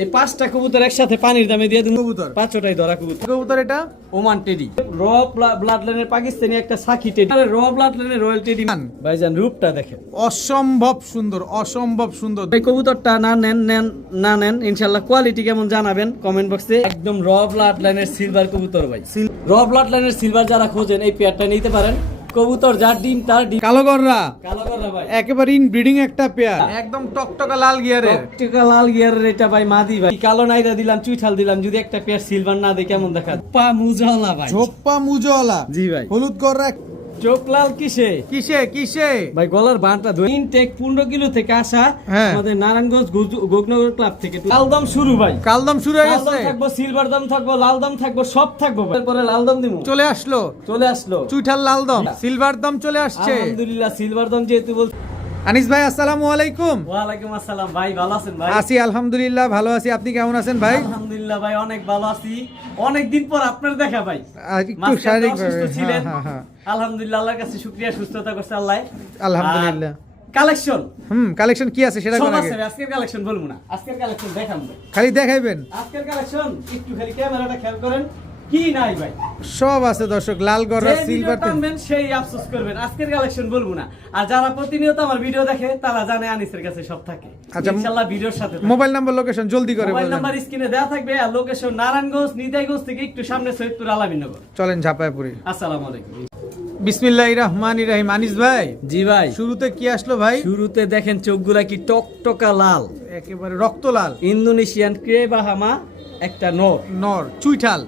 এই পাঁচটা কবুতর একসাথে পানির দামে দিয়ে দিন। কবুতর পাঁচটাই ধরা কবুতর। কবুতর এটা ওমান টেডি, র ব্লাড লাইনের পাকিস্তানি একটা সাকি টেডি, র ব্লাড লাইনের রয়্যাল টেডি। ভাইজান রূপটা দেখেন, অসম্ভব সুন্দর, অসম্ভব সুন্দর। এই কবুতরটা না নেন ইনশাআল্লাহ কোয়ালিটি কেমন জানাবেন কমেন্ট বক্সে। একদম র ব্লাড লাইনের সিলভার কবুতর ভাই, র ব্লাড লাইনের সিলভার যারা খোঁজেন এই পেয়ারটা নিতে পারেন। কবুতর যার ডিম তার ডিম। কালোগররা ভাই একেবারে ইন ব্রিডিং একটা পেয়ার, একদম টকটকা লাল গিয়ারের। টকটকা লাল গিয়ারের এটা ভাই মাদি ভাই। কালো নাইরা দিলাম, চুইঠাল দিলাম, যদি একটা পেয়ার সিলভার না দেয় কেমন দেখা। পা মুজাওয়ালা ভাই, ঝোপ্পা মুজওয়ালা। জি ভাই। হলুদ গররা চোখ লাল কিসে কিসে ভাই, গলার বানটা ধরে ইনটেক 15 কিলো থেকে আসা আমাদের নারায়ণগঞ্জ গোগনগর ক্লাব থেকে। কালদম শুরু ভাই, কালদম শুরু হয়ে গেছে। থাকবো সিলভার দাম থাকবো, লাল দাম থাকবো, সব থাকবো। এরপরে লাল দাম দিমু। চলে আসলো চুইঠাল লাল দম, সিলভার দম চলে আসছে। আলহামদুলিল্লাহ সিলভার দাম যেহেতু বল। আনিস ভাই আসসালামু আলাইকুম। ওয়ালাইকুম আসসালাম ভাই, ভালো আছেন ভাই? আছি আলহামদুলিল্লাহ, ভালো আছি। আপনি কেমন আছেন ভাই? আলহামদুলিল্লাহ ভাই, অনেক ভালো আছি। অনেক দিন পর আপনার দেখা ভাই। একটু শারীরিক ভাবে ছিলেন। আলহামদুলিল্লাহ, আল্লাহর কাছে শুকরিয়া, সুস্থতা করছে আল্লাহ। আলহামদুলিল্লাহ। কালেকশন কালেকশন কি আছে সেটা কোন আগে? আজকের কালেকশন বলবো না, আজকের কালেকশন দেখাবো। খালি দেখাইবেন আজকের কালেকশন? একটু খালি ক্যামেরাটা খেয়াল করেন, কি নাই ভাই সব আছে দর্শক। লাল গররা সিলভার টানবেন সেই আফসোস করবেন। আজকের কালেকশন বলবো না। আর যারা প্রতিনিয়ত আমার ভিডিও দেখে তারা জানে আনিসের কাছে সব থাকে। আচ্ছা, ইনশাআল্লাহ ভিডিওর সাথে মোবাইল নাম্বার লোকেশন জলদি করে বলেন। মোবাইল নাম্বার স্ক্রিনে দেওয়া থাকবে, আর লোকেশন নারায়ণগঞ্জ নিতাইগঞ্জ থেকে একটু সামনে সৈয়দপুর আলামিনগর। চলেন ঝাপায় পড়ি। আসসালামু আলাইকুম। বিসমিল্লাহির রহমানির রহিম। আনিস ভাই, জি ভাই, শুরুতে কি আসলো ভাই? শুরুতে দেখেন চোখগুলা কি টকটকা লাল, একেবারে রক্ত লাল। ইন্দোনেশিয়ান ক্রেবাহামা একটা নর চুইঠাল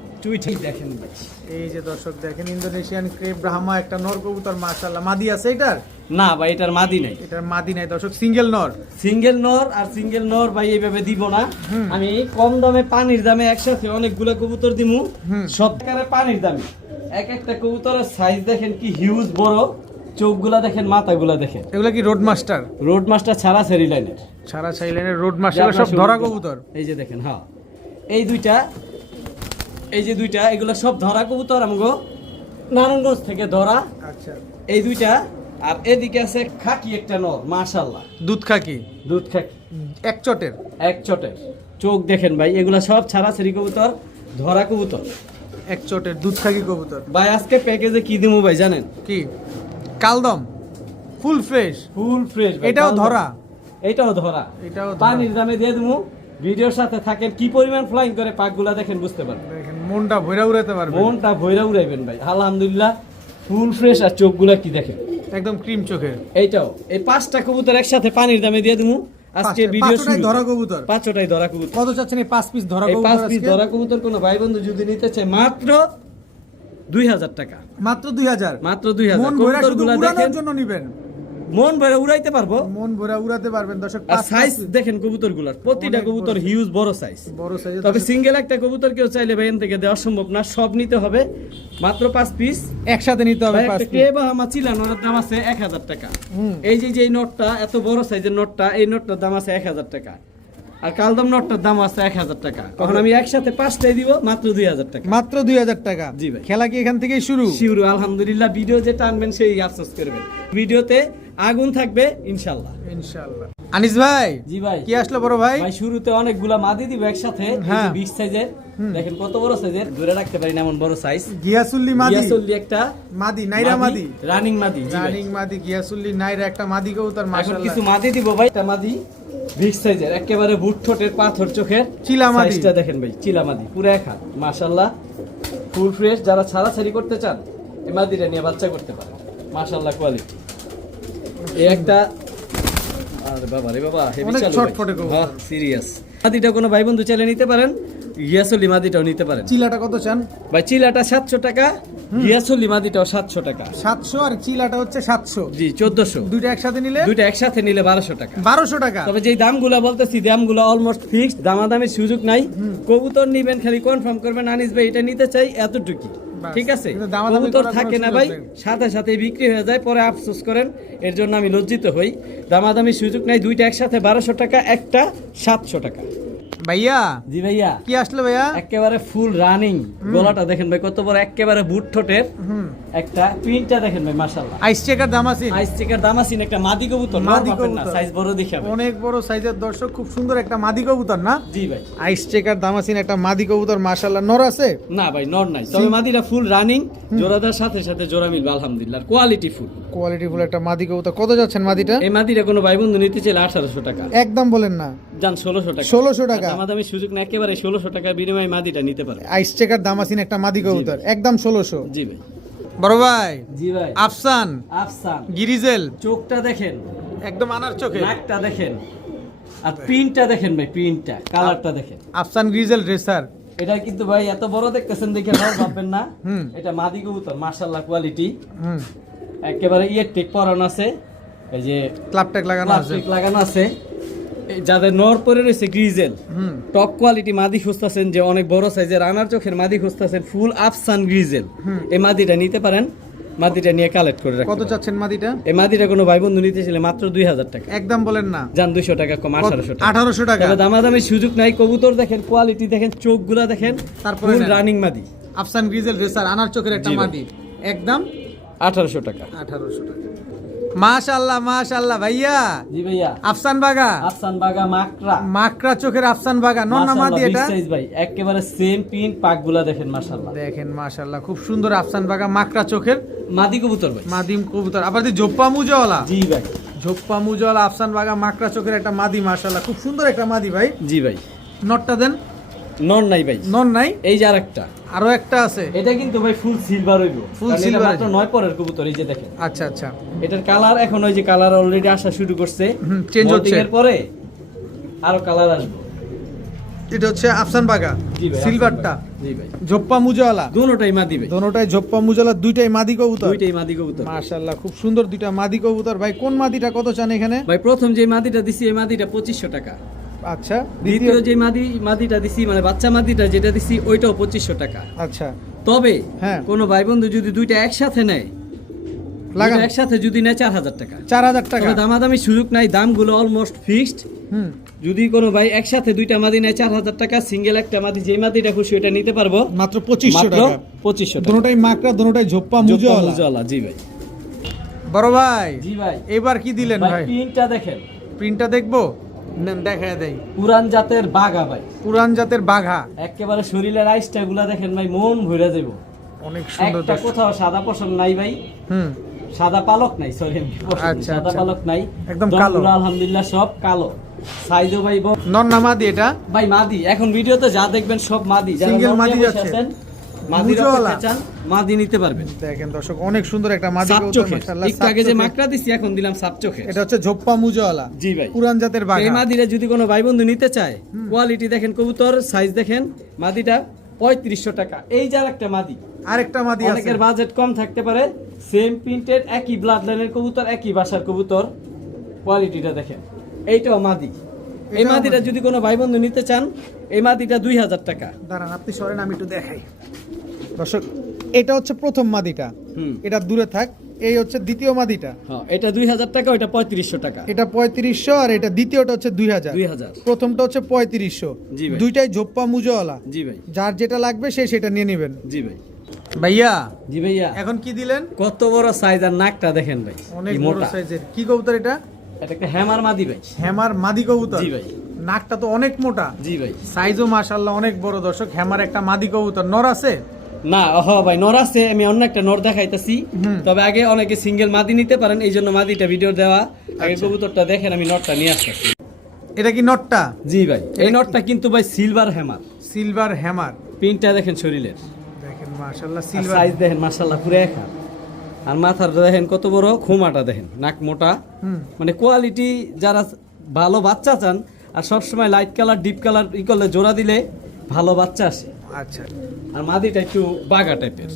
দেখেন ভাই। এই যে দর্শক দেখেন, ইন্দোনেশিয়ান ক্রেপ ব্রাহ্মা একটা নর কবুতর। মাশাআল্লাহ, মাদি আছে এটার? না ভাই, এটার মাদি নাই। এটার মাদি নাই দর্শক, সিঙ্গেল নর। আর সিঙ্গেল নর ভাই এইভাবে দিব না। আমি কম দামে পানির দামে একসাথে অনেকগুলো কবুতর দিমু। সব টাকার পানির দামে এক একটা কবুতরের সাইজ দেখেন কি হিউজ বড়, চোখগুলা দেখেন, মাথাগুলা দেখেন। এগুলা কি রোড মাস্টার ছাড়া সেরি লাইনের? ছাড়া সাই লাইনের রোড মাস্টার, সব ধরা কবুতর। এই যে দেখেন, হ্যাঁ এই যে দুইটা এগুলো সব ধরা কবুতর আমগো নারায়ণগঞ্জ থেকে ধরা। আচ্ছা, এই দুইটা। আর এদিকে আছে খাকি একটা নর, মাশাআল্লাহ দুধ খাকি এক চটের চোখ দেখেন ভাই। এগুলা সব ছাড়া সেরি কবুতর, ধরা কবুতর, এক চটের দুধ খাকি কবুতর। ভাই আজকে প্যাকেজে কি দিমু ভাই জানেন কি? কালদম ফুল ফ্রেশ। এটাও ধরা? এটাও ধরা। পানির দামে দিয়ে দিমু। ভিডিওর সাথে থাকেন, কি পরিমাণ ফ্লাইং করে পাকগুলা দেখেন, বুঝতে পারবেন। দেখেন মনটা ভইরা উড়াতে পারবেন, মনটা ভইরা উড়াইবেন ভাই। আলহামদুলিল্লাহ ফুল ফ্রেশ। আর চোখগুলা কি দেখেন, একদম ক্রিম চোখের। এইটাও এই পাঁচটা কবুতর একসাথে পানির দামে দিয়ে দিমু। আজকে ভিডিও শুরু। ধরা কবুতর, পাঁচটাই ধরা কবুতর। কত চাচ্ছেন এই 5 পিস ধরা কবুতর? 5 পিস ধরা কবুতর কোন ভাই বন্ধু যদি নিতে চায় মাত্র 2000 টাকা। মাত্র 2000? মাত্র 2000। মন ভরা শুধু উড়ানোর জন্য নেবেন? মন ভরে উড়াইতে পারবো, মন ভরা উড়াতে পারবেন দর্শক। সাইজ দেখেন কবুতরগুলোর, প্রতিটা কবুতর হিউজ বড় সাইজ। তবে সিঙ্গেল একটা কবুতর কেউ চাইলে ভাই এখান থেকে দেওয়া সম্ভব না, সব নিতে হবে। মাত্র 5 পিস একসাথে নিতে হবে। 5 পিস ক্রেবাহামা চিলানোর দাম আছে 1000 টাকা। এই যে নটটা এত বড় সাইজের নটটা, এই নটটার দাম আছে 1000 টাকা। আর কালদম নটটার দাম আছে 1000 টাকা। তখন আমি একসাথে 5টাই দিব মাত্র 2000 টাকা। মাত্র 2000 টাকা? জি ভাই। খেলা কি এখান থেকেই শুরু? আলহামদুলিল্লাহ। ভিডিও যেটা আনবেন সেই আফসোস করবেন। ভিডিওতে আগুন থাকবে ইনশাআল্লাহ। আনিস ভাই, জি ভাই, কি আসলো বড় ভাই? ভাই শুরুতে অনেকগুলা মাদি দিব একসাথে। 20 সাইজের দেখেন, কত বড় সাইজের, ধরে রাখতে পারি না এমন বড় সাইজ। গিয়াসুল্লি একটা মাদি, নাইরা মাদি, রানিং মাদি, গিয়াসুল্লি নাইরা একটা মাদি কবুতর। মাশাআল্লাহ, কিছু মাদি দিব ভাই। একটা মাদি 20 সাইজের, একেবারে বুট ঠোঁটের, পাথর চোখের চিলা মাদি। সাইজটা দেখেন ভাই, চিলা মাদি পুরো এক হাত। মাশাআল্লাহ ফুল ফ্রেশ। যারা ছাড়াছাড়ি করতে চান এই মাদিটা নিয়ে বাচ্চা করতে পারেন। মাশাআল্লাহ কোয়ালিটি। এই একটা, আরে বাবা রে বাবা, হেভি চালু ভাই, সিরিয়াস। মাদিটা কোনো ভাই বন্ধু চাইলে নিতে পারেন, গিয়াসুল্লি মাদিটাও নিতে পারেন। চিলাটা কত চান ভাই? চিলাটা 700 টাকা, গিয়াসুল্লি মাদিটাও 700 টাকা। 700 আর চিলাটা হচ্ছে 700? জি 1400। দুইটা একসাথে নিলে 1200 টাকা। 1200 টাকা। তবে যেই দামগুলো বলতেছি, দামগুলো অলমোস্ট ফিক্সড, দামাদামির সুযোগ নাই। কবুতর নিবেন, খালি কনফার্ম করবেন আনিস ভাই এটা নিতে চাই এতটুকু, ঠিক আছে? কবুতর থাকে না ভাই, সাথে সাথে বিক্রি হয়ে যায়, পরে আফসোস করেন। এর জন্য আমি লজ্জিত হই। দামাদামির সুযোগ নাই। দুইটা একসাথে 1200 টাকা, একটা 700 টাকা। ভাইয়া জি ভাইয়া, কি আসলো ভাইয়া? একেবারে ফুল রানিং, গলাটা দেখেন ভাই কত বড়, একেবারে বুট ঠোঁটের একটা প্রিন্টটা দেখেন ভাই মাশাআল্লাহ। আইস চেকার দামাসিন, আইস চেকার দামাসিন একটা মাদি কবুতর, মাদি নর পাবেন না, কবুতর। সাইজ বড় দেখাবে। অনেক বড় সাইজের দর্শক, খুব সুন্দর একটা মাদি কবুতর না? জি ভাই। আইস চেকার দামাসিন একটা মাদি কবুতর মাশাআল্লাহ। নর আছে? না ভাই নর নাই, তবে মাদিটা ফুল রানিং, জোড়াদার সাথে সাথে জোড়া মিলবে আলহামদুলিল্লাহ, কোয়ালিটি ফুল। কোয়ালিটি ফুল একটা মাদি কবুতর। কত যাচ্ছেন মাদিটা? এই মাদিটা কোনো ভাই বন্ধু নিতে চাইলে 1800 টাকা, একদম বলেন না, জান 1600 টাকা। 1600 টাকা। দামাদামি সুযোগ না, একেবারে 1600 টাকার বিনিময়ে মাদিটা নিতে পারে। আইস চেকার দামাসিন একটা মাদি কবুতর, একদম 1600। জি ভাই। বড় ভাই জি ভাই। আফসান আফসান, গিরিজেল, চোখটা দেখেন, একদম আনার চোখে। নাকটা দেখেন, আর প্রিন্টটা দেখেন ভাই, প্রিন্টটা, কালারটা দেখেন। আফসান গ্রিজেল রেসার। এটা কিন্তু ভাই এত বড় দেখতেছেন দেখে নর ভাববেন না, হুম। এটা মাদি কবুতর মাশাআল্লাহ, কোয়ালিটি হুম, একেবারে ইয়ের টেক পরানো আছে, এই যে ক্লাব ট্যাগ লাগানো আছে। প্লাস্টিক লাগানো আছে। এই যাদের নর পরে রয়েছে গ্রিজেল, হুম, টপ কোয়ালিটি মাদি খুঁজতেছেন, যে অনেক বড় সাইজের রানার চোখের মাদি খুঁজতেছেন, ফুল আফসান গ্রিজেল, এই মাদিটা নিতে পারেন। মাদিটা নিয়ে কালেক্ট করে রাখতে কত পারেন। চাচ্ছেন মাদিটা? এই মাদিটা কোনো ভাই বন্ধু নিতে চাইলে মাত্র 2000 টাকা, একদম বলেন না, যান 200 টাকা কম, 1800 টাকা। 1800 টাকা। তবে দামাদামি সুযোগ নাই, কবুতর দেখেন, কোয়ালিটি দেখেন, চোখগুলা দেখেন, তারপরে ফুল নেন। রানিং মাদি, আফসান গ্রিজেল রেসার আনার চোখের একটা জি ভাই। মাদি, একদম 1800 টাকা। 1800 টাকা। মাশাআল্লাহ মাশাআল্লাহ ভাইয়া। জি ভাইয়া। আফসান বাগা, আফসান বাগা মাকড়া, মাকড়া চোখের আফসান বাগা, নর না মাদি এটা? সাইজ ভাই, একেবারে সেম প্রিন্ট, পাকগুলা দেখেন মাশাআল্লাহ। দেখেন মাশাআল্লাহ, খুব সুন্দর আফসান বাগা মাকড়া চোখের মাদি কবুতর ভাই। মাদিম কবুতর, আবার দি জোপ্পা মুজাওয়ালা। জি ভাই। ঝোপ্পা মুজাওয়ালা আফসান বাগা মাকড়া চোখের একটা মাদি মাশাআল্লাহ, খুব সুন্দর একটা মাদি ভাই। জি ভাই। নটটা দেন। নর নাই ভাই, নর নাই? এই যে আরেকটা, আরো একটা আছে। এটা কিন্তু ভাই ফুল সিলভার হইব, Full কারণ এটা silver মাত্র হইবো। 9 পরের কবুতর, এই যে দেখেন আচ্ছা আচ্ছা, এটার কালার, এখন ওই যে কালার অলরেডি আসা শুরু করছে, চেঞ্জ হচ্ছে। Molting এর পরে আরো কালার আসবে। এটা হচ্ছে আফসান বাগা জি ভাই। সিলভারটা, জি ভাই। ঝোপ্পা মুজাওয়ালা। দুটোটাই মাদি ভাই, দোনোটাই ঝোপ্পা মুজাওয়ালা, দুইটাই মাদি কবুতর। দুইটাই মাদি কবুতর। মাশাআল্লাহ, খুব সুন্দর দুইটা মাদি কবুতর ভাই। কোন মাদিটা কত চান এখানে? ভাই প্রথম যে মাদিটা দিছি, এই মাদিটা 2500 টাকা। আচ্ছা, দ্বিতীয় যে মাদিটা দিছি, মানে বাচ্চা মাদিটা যেটা দিছি, ওইটাও 2500 টাকা। আচ্ছা তবে হ্যাঁ। কোনো ভাই বন্ধু যদি দুইটা একসাথে নেয়, লাগান। দুইটা একসাথে যদি নেয় 4000 টাকা। 4000 টাকা। তবে দামাদামি সুযোগ নাই, দামগুলো অলমোস্ট ফিক্সড। হুম, যদি কোনো ভাই একসাথে দুইটা মাদি নেয় 4000 টাকা, সিঙ্গেল একটা মাদি যেই মাদিটা খুশি ওটা নিতে পারবো মাত্র 2500 মাত্র টাকা। 2500 টাকা। দোনোটাই মাকড়া, দোনোটাই ঝোপ্পা মুজাওয়ালা। মুজাওয়ালা। জি ভাই। বড় ভাই জি ভাই। এবার কি দিলেন ভাই ভাই? প্রিন্টটা দেখেন, প্রিন্টটা দেখবো, নেন দেখায় দেই। পুরান জাতের বাঘা ভাই, পুরান জাতের বাঘা, একেবারে শরীরের আইসটা গুলা দেখেন ভাই, মন ভরে দেব। অনেক সুন্দর একটা দর্শক। কোথাও সাদা পশম নাই ভাই, হুম, সাদা পালক নাই, সরি আচ্ছা, সাদা আচ্ছা। পালক নাই, একদম দমগুলো কালো। আলহামদুলিল্লাহ সব কালো। সাইজও ভাই নর না মাদি এটা? ভাই মাদি, এখন ভিডিওতে যা দেখবেন সব মাদি। যারা Single নর মাদি নিয়ে বসে যাচ্ছে। আছেন, মাদির মুজাওয়ালা। অপেক্ষা চান, মাদি নিতে পারবেন। দেখেন দর্শক, অনেক সুন্দর একটা মাদি সাপ কবুতর চোখের, মাশাআল্লাহ। একটু আগে যে মাকড়া দিছি, এখন দিলাম সাপ চোখের। এটা হচ্ছে ঝোপ্পা মুজাওয়ালা। জি ভাই। পুরান জাতের এই বাঘা। মাদিরা যদি কোনো ভাই বন্ধু নিতে চায়, কোয়ালিটি দেখেন, কবুতর সাইজ দেখেন, মাদিটা 3500 টাকা। এই যার একটা মাদি, আরেকটা মাদি আছে। অনেকের বাজেট কম থাকতে পারে, সেম প্রিন্টেড, একই ব্লাড লাইনের কবুতর, একই বাসার কবুতর, কোয়ালিটিটা দেখেন। এইটাও মাদি। এই এটাও মাদিটা মাদি। যদি কোনো ভাই বন্ধু নিতে চান, এই মাদিটা 2000 টাকা। দাঁড়ান, আপনি সরেন, আমি একটু দেখাই দর্শক। এটা হচ্ছে প্রথম মাদিটা, হুম। এটা দূরে থাক। এই হচ্ছে দ্বিতীয় মাদিটা, হ্যাঁ, এটা 2000 টাকা, ওইটা 3500 টাকা। এটা 3500, আর এটা দ্বিতীয়টা হচ্ছে 2000। 2000। প্রথমটা হচ্ছে 3500। জি ভাই। দুইটাই ঝোপ্পা মুজাওয়ালা। জি ভাই। যার যেটা লাগবে সে সেটা নিয়ে নেবেন। জি ভাই। ভাইয়া জি ভাইয়া। এখন কি দিলেন? কত বড় সাইজ, আর নাকটা দেখেন ভাই, অনেক কি বড় মোটা। সাইজের। কি কবুতর এটা? এটা একটা হ্যামার মাদি ভাই। হ্যামার মাদি কবুতর। জি ভাই। নাকটা তো অনেক মোটা, জি ভাই। সাইজও মাশাআল্লাহ অনেক বড় দর্শক। হ্যামার একটা মাদি কবুতর। নর আছে? না, ভাই নর আছে, আমি অন্য একটা নর দেখাইতেছি। তবে আগে অনেকে সিঙ্গেল মাদি নিতে পারেন, এই জন্য মাদিটা ভিডিও দেওয়া। আগে আচ্ছা। কবুতরটা দেখেন, আমি নরটা নিয়ে আসতেছি। এটা কি নটটা? জি ভাই। এই নরটা কিন্তু ভাই সিলভার হ্যামার, সিলভার হ্যামার। প্রিন্টটা দেখেন শরীরের, দেখেন মাশাআল্লাহ সিলভার। সাইজ দেখেন মাশাআল্লাহ পুরো এক হাত। আর মাথার দেখেন কত বড়, খোমাটা দেখেন, নাক মোটা। মানে কোয়ালিটি, যারা ভালো বাচ্চা চান আর সবসময় লাইট কালার ডিপ কালার করলে জোড়া দিলে ভালো বাচ্চা আসে। আচ্ছা, আর মাদিটা একটু বাঘা টাইপের,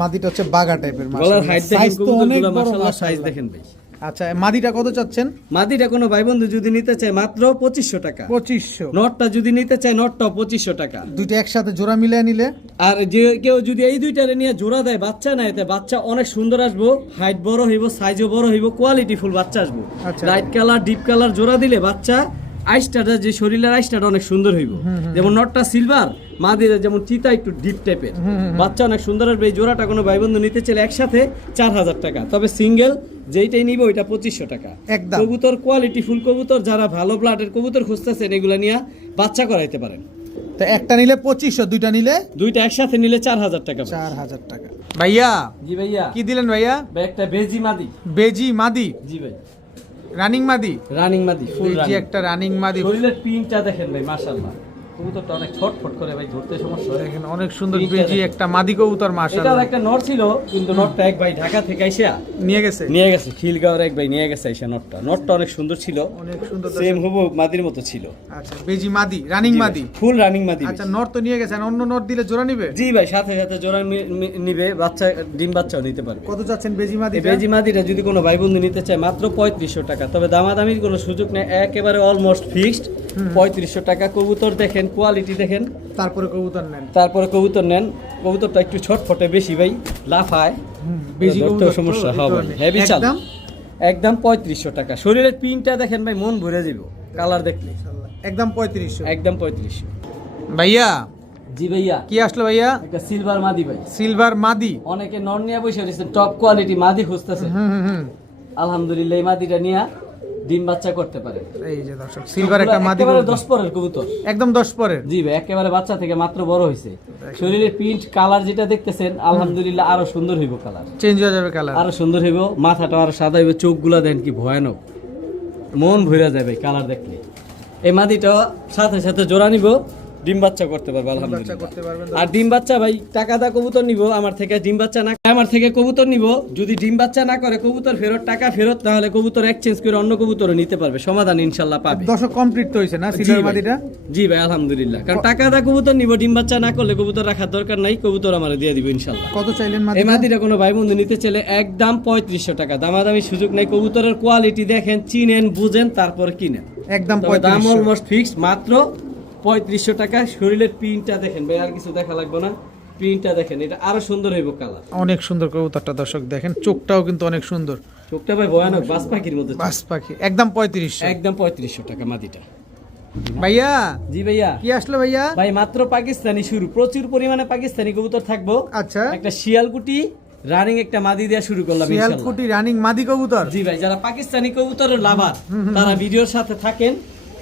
মাদিটা হচ্ছে বাঘা টাইপের। গলার হাইট দেখেন, সাইজ তো অনেক কবুতরগুলো বড় মাশাআল্লাহ সাইজ মাশাআল্লাহ। দেখেন ভাই। আচ্ছা, মাদিটা কত চাচ্ছেন? মাদিটা কোনো ভাই বন্ধু যদি নিতে চায় মাত্র 2500 টাকা। 2500। নটটা যদি নিতে চায়, নটটাও 2500 টাকা। দুইটা একসাথে জোড়া মিলিয়ে নিলে? আর যে কেউ যদি এই দুইটারে নিয়ে জোড়া দেয়, বাচ্চা নেয়, এতে বাচ্চা অনেক সুন্দর আসবো, হাইট বড় হইব, সাইজও বড় হইব, কোয়ালিটি ফুল বাচ্চা আসবো। আচ্ছা। লাইট কালার ডিপ কালার জোড়া দিলে বাচ্চা আইসটা যে শরীরের আইসটা অনেক সুন্দর হইব। যেমন নটটা সিলভার, মাদিরা যেমন চিতা একটু ডিপ টাইপের, বাচ্চা অনেক সুন্দর আসবে। এই জোড়াটা কোনো ভাই বন্ধু নিতে চাইলে একসাথে 4000 টাকা, তবে সিঙ্গেল যেইটাই নিবে ওইটা 2500 টাকা একদম। কবুতর কোয়ালিটি ফুল কবুতর, যারা ভালো ব্লাডের কবুতর খুঁজতেছেন এগুলা নিয়ে বাচ্চা করাইতে পারেন। তো একটা নিলে 2500, দুইটা নিলে দুইটা একসাথে নিলে 4000 টাকা। 4000 টাকা। ভাইয়া জি ভাইয়া। কি দিলেন ভাইয়া? ভাই একটা বেজি মাদি। বেজি মাদি? জি ভাই, রানিং মাদি? রানিং মাদি, ফুল বেজি রানিং। একটা রানিং মাদি। শরীরের পিনটা দেখেন ভাই, মাশাআল্লাহ। কবুতরটা অনেক ছটফট করে ভাই, ধরতে সমস্যা হয়। দেখেন অনেক সুন্দর পিনটা বেজি দেখেন। একটা মাদি কবুতর এটার মাশাআল্লাহ। একটা নট ছিল, কিন্তু নটটা এক ভাই ঢাকা থেকে আইসা নিয়ে গেছে? নিয়ে গেছে, খিলগাঁওয়ের এক ভাই নিয়ে গেছে আইসা নটটা। নটটা অনেক সুন্দর ছিল, অনেক সুন্দর। সেম হুবহু মাদির মতো ছিল। আচ্ছা, বেজি মাদি, রানিং মাদি? ফুল রানিং মাদি। আচ্ছা, নর তো নিয়ে গেছেন, অন্য নর দিলে জোড়া নিবে? জি ভাই, সাথে সাথে জোড়া নিবে, বাচ্চা ডিম বাচ্চাও নিতে পারবে। কত চাচ্ছেন বেজি মাদি? এই বেজি মাদিটা যদি কোনো ভাই বন্ধু নিতে চায় মাত্র 3500 টাকা, তবে দামাদামির কোনো সুযোগ নেই, একেবারে অলমোস্ট ফিক্সড 3500 টাকা। কবুতর দেখেন, কোয়ালিটি দেখেন, তারপরে কবুতর নেন। তারপরে কবুতর নেন। কবুতরটা একটু ছটফটে বেশি ভাই, লাফায়, বেজি ধরতেও কবুতর সমস্যা তো, হবে। এই হেভি চাল, একদম একদম 3500 টাকা। শরীরের পিনটা দেখেন ভাই, মন ভরে যাব কালার দেখলে। একদম 3500। একদম 3500। ভাইয়া জি ভাইয়া। কি আসলো ভাইয়া? একটা সিলভার মাদি ভাই। সিলভার মাদি? অনেকে নন নিয়ে বসে রয়েছে, টপ কোয়ালিটি মাদি খুঁজতেছে। আলহামদুলিল্লাহ এই মাদিটা নিয়ে ডিম বাচ্চা করতে পারে। এই যে দর্শক, সিলভার একটা মাদি একেবারে কবুতর। 10 পরের কবুতর, একদম 10 পরের? জি ভাই, একেবারে বাচ্চা থেকে মাত্র বড় হয়েছে। শরীরের প্রিন্ট কালার যেটা দেখতেছেন আলহামদুলিল্লাহ আরো সুন্দর হইব, কালার চেঞ্জ হয়ে যাবে কালার, আরো সুন্দর হইব। মাথাটা আরো সাদা হইব, চোখগুলা দেন কি ভয়ানক, মন ভরে যায় ভাই কালার দেখলে। এই মাদিটা সাথে সাথে জোড়া নিব, ডিম বাচ্চা করতে পারবে বাচ্চা আলহামদুলিল্লাহ। করতে পারবেন। আর ডিম বাচ্চা ভাই, টাকা দা কবুতর নিব আমার থেকে, ডিম বাচ্চা না আমার থেকে কবুতর নিব, যদি ডিম বাচ্চা না করে কবুতর ফেরত, টাকা ফেরত, তাহলে কবুতর এক্সচেঞ্জ করে অন্য কবুতরও নিতে পারবে, সমাধান ইনশাআল্লাহ পাবে। দর্শক কমপ্লিট তো হইছে না জি সিলভার ভাই। মাদিটা? জি ভাই আলহামদুলিল্লাহ, কারণ টাকা দা কবুতর নিব, ডিম বাচ্চা না করলে কবুতর রাখার দরকার নাই, কবুতর আমারে দিয়ে দিব ইনশাআল্লাহ। কত চাইলেন মাদি? এই মাদিটা কোনো ভাই বন্ধু নিতে চাইলে একদম 3500 টাকা, দামাদামি সুযোগ নাই। কবুতরের কোয়ালিটি দেখেন, চিনেন, বুঝেন, তারপর কিনেন। একদম তবে দাম 3500। অলমোস্ট ফিক্সড, মাত্র 3500 টাকা। শরীরের প্রিন্টটা দেখেন ভাই, আর কিছু দেখা লাগবে না, প্রিন্টটা দেখেন, এটা আরো সুন্দর হইব কালার। অনেক সুন্দর কবুতরটা দর্শক দেখেন, চোখটাও কিন্তু অনেক সুন্দর, চোখটা ভাই ভয়ানক, বাস পাখির মতো চোখ। বাস পাখি। একদম 3500। একদম 3500 টাকা মাদিটা। ভাইয়া জি ভাইয়া। কি আসলো ভাইয়া? ভাই মাত্র পাকিস্তানি শুরু, প্রচুর পরিমাণে পাকিস্তানি কবুতর থাকবো। আচ্ছা, একটা শিয়ালকুটি রানিং একটা মাদি দেওয়া শুরু করলাম ইনশাআল্লাহ। শিয়ালকুটি রানিং মাদি কবুতর? জি ভাই, যারা পাকিস্তানি কবুতরের লাভার তারা ভিডিওর সাথে থাকেন,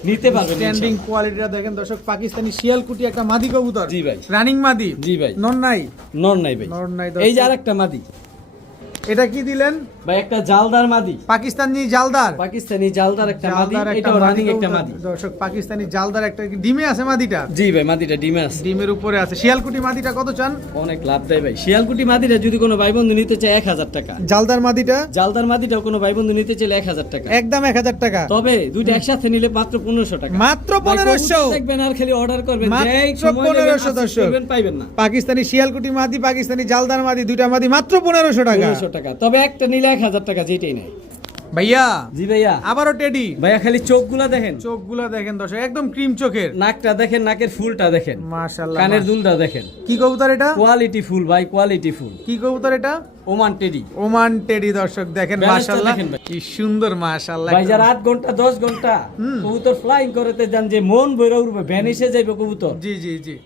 নিতে পারবেন স্ট্যান্ডিং ইনশাআল্লাহ। কোয়ালিটিটা দেখেন দর্শক, পাকিস্তানি শিয়ালকুটি একটা মাদি কবুতর। জি ভাই। রানিং মাদি? জি ভাই। নন নাই? নর নাই ভাই, নর নাই এই যে দর্শক। আরেকটা মাদি এটা কি দিলেন? ভাই, একটা জালদার মাদি, পাকিস্তানি জালদার? পাকিস্তানি জালদার একটা মাদি, জালদার একটা এটাও মাদি রানিং একটা কবুতর। মাদি। দর্শক পাকিস্তানি জালদার একটা, কি ডিমে আছে মাদিটা? জি ভাই, মাদিটা ডিমে আছে, ডিমের উপরে আছে। শিয়ালকুটি মাদিটা কত চান? অনেক লাভ দেয় ভাই। শিয়ালকুটি মাদিটা যদি কোনো ভাই বন্ধু নিতে চায় 1000 টাকা, জালদার মাদিটা? জালদার মাদিটাও কোনো ভাই বন্ধু নিতে চাইলে 1000 টাকা, একদম 1000 টাকা। তবে দুইটা একসাথে নিলে মাত্র 1500 টাকা। মাত্র ভাই, 1500? কবুতর দেখবেন আর খালি অর্ডার করবেন, মাত্র যেই সময় নেবেন 1500 access দর্শক। করবেন, পাইবেন না। পাকিস্তানি শিয়ালকুটি মাদি, পাকিস্তানি জালদার মাদি, দুইটা মাদি মাত্র 1500 টাকা। 1500 টাকা, তবে একটা নিলে 1000 টাকা, যেটাই নেই। ভাইয়া জি ভাইয়া। আবারও টেডি? ভাইয়া খালি চোখগুলা দেখেন, চোখগুলা দেখেন দর্শক, একদম ক্রিম চোখের। নাকটা দেখেন, নাকের ফুলটা দেখেন, মাশাআল্লাহ। কানের দুলটা দেখেন, কি কবুতর এটা? কোয়ালিটি ফুল ভাই, কোয়ালিটি ফুল। কি কবুতর এটা? Oman teddy. ওমান টেডি দর্শক দেখেন, ব্যালেন্সটা মাশাআল্লাহ দেখেন ভাই। কি সুন্দর, মাশাআল্লাহ। ভাই যারা 8 ঘন্টা 10 ঘন্টা কবুতর ফ্লাইং করতে যান, যে মন ভরে উঠবে, ভ্যানিশে যাইবে কবুতর। জি জি জি।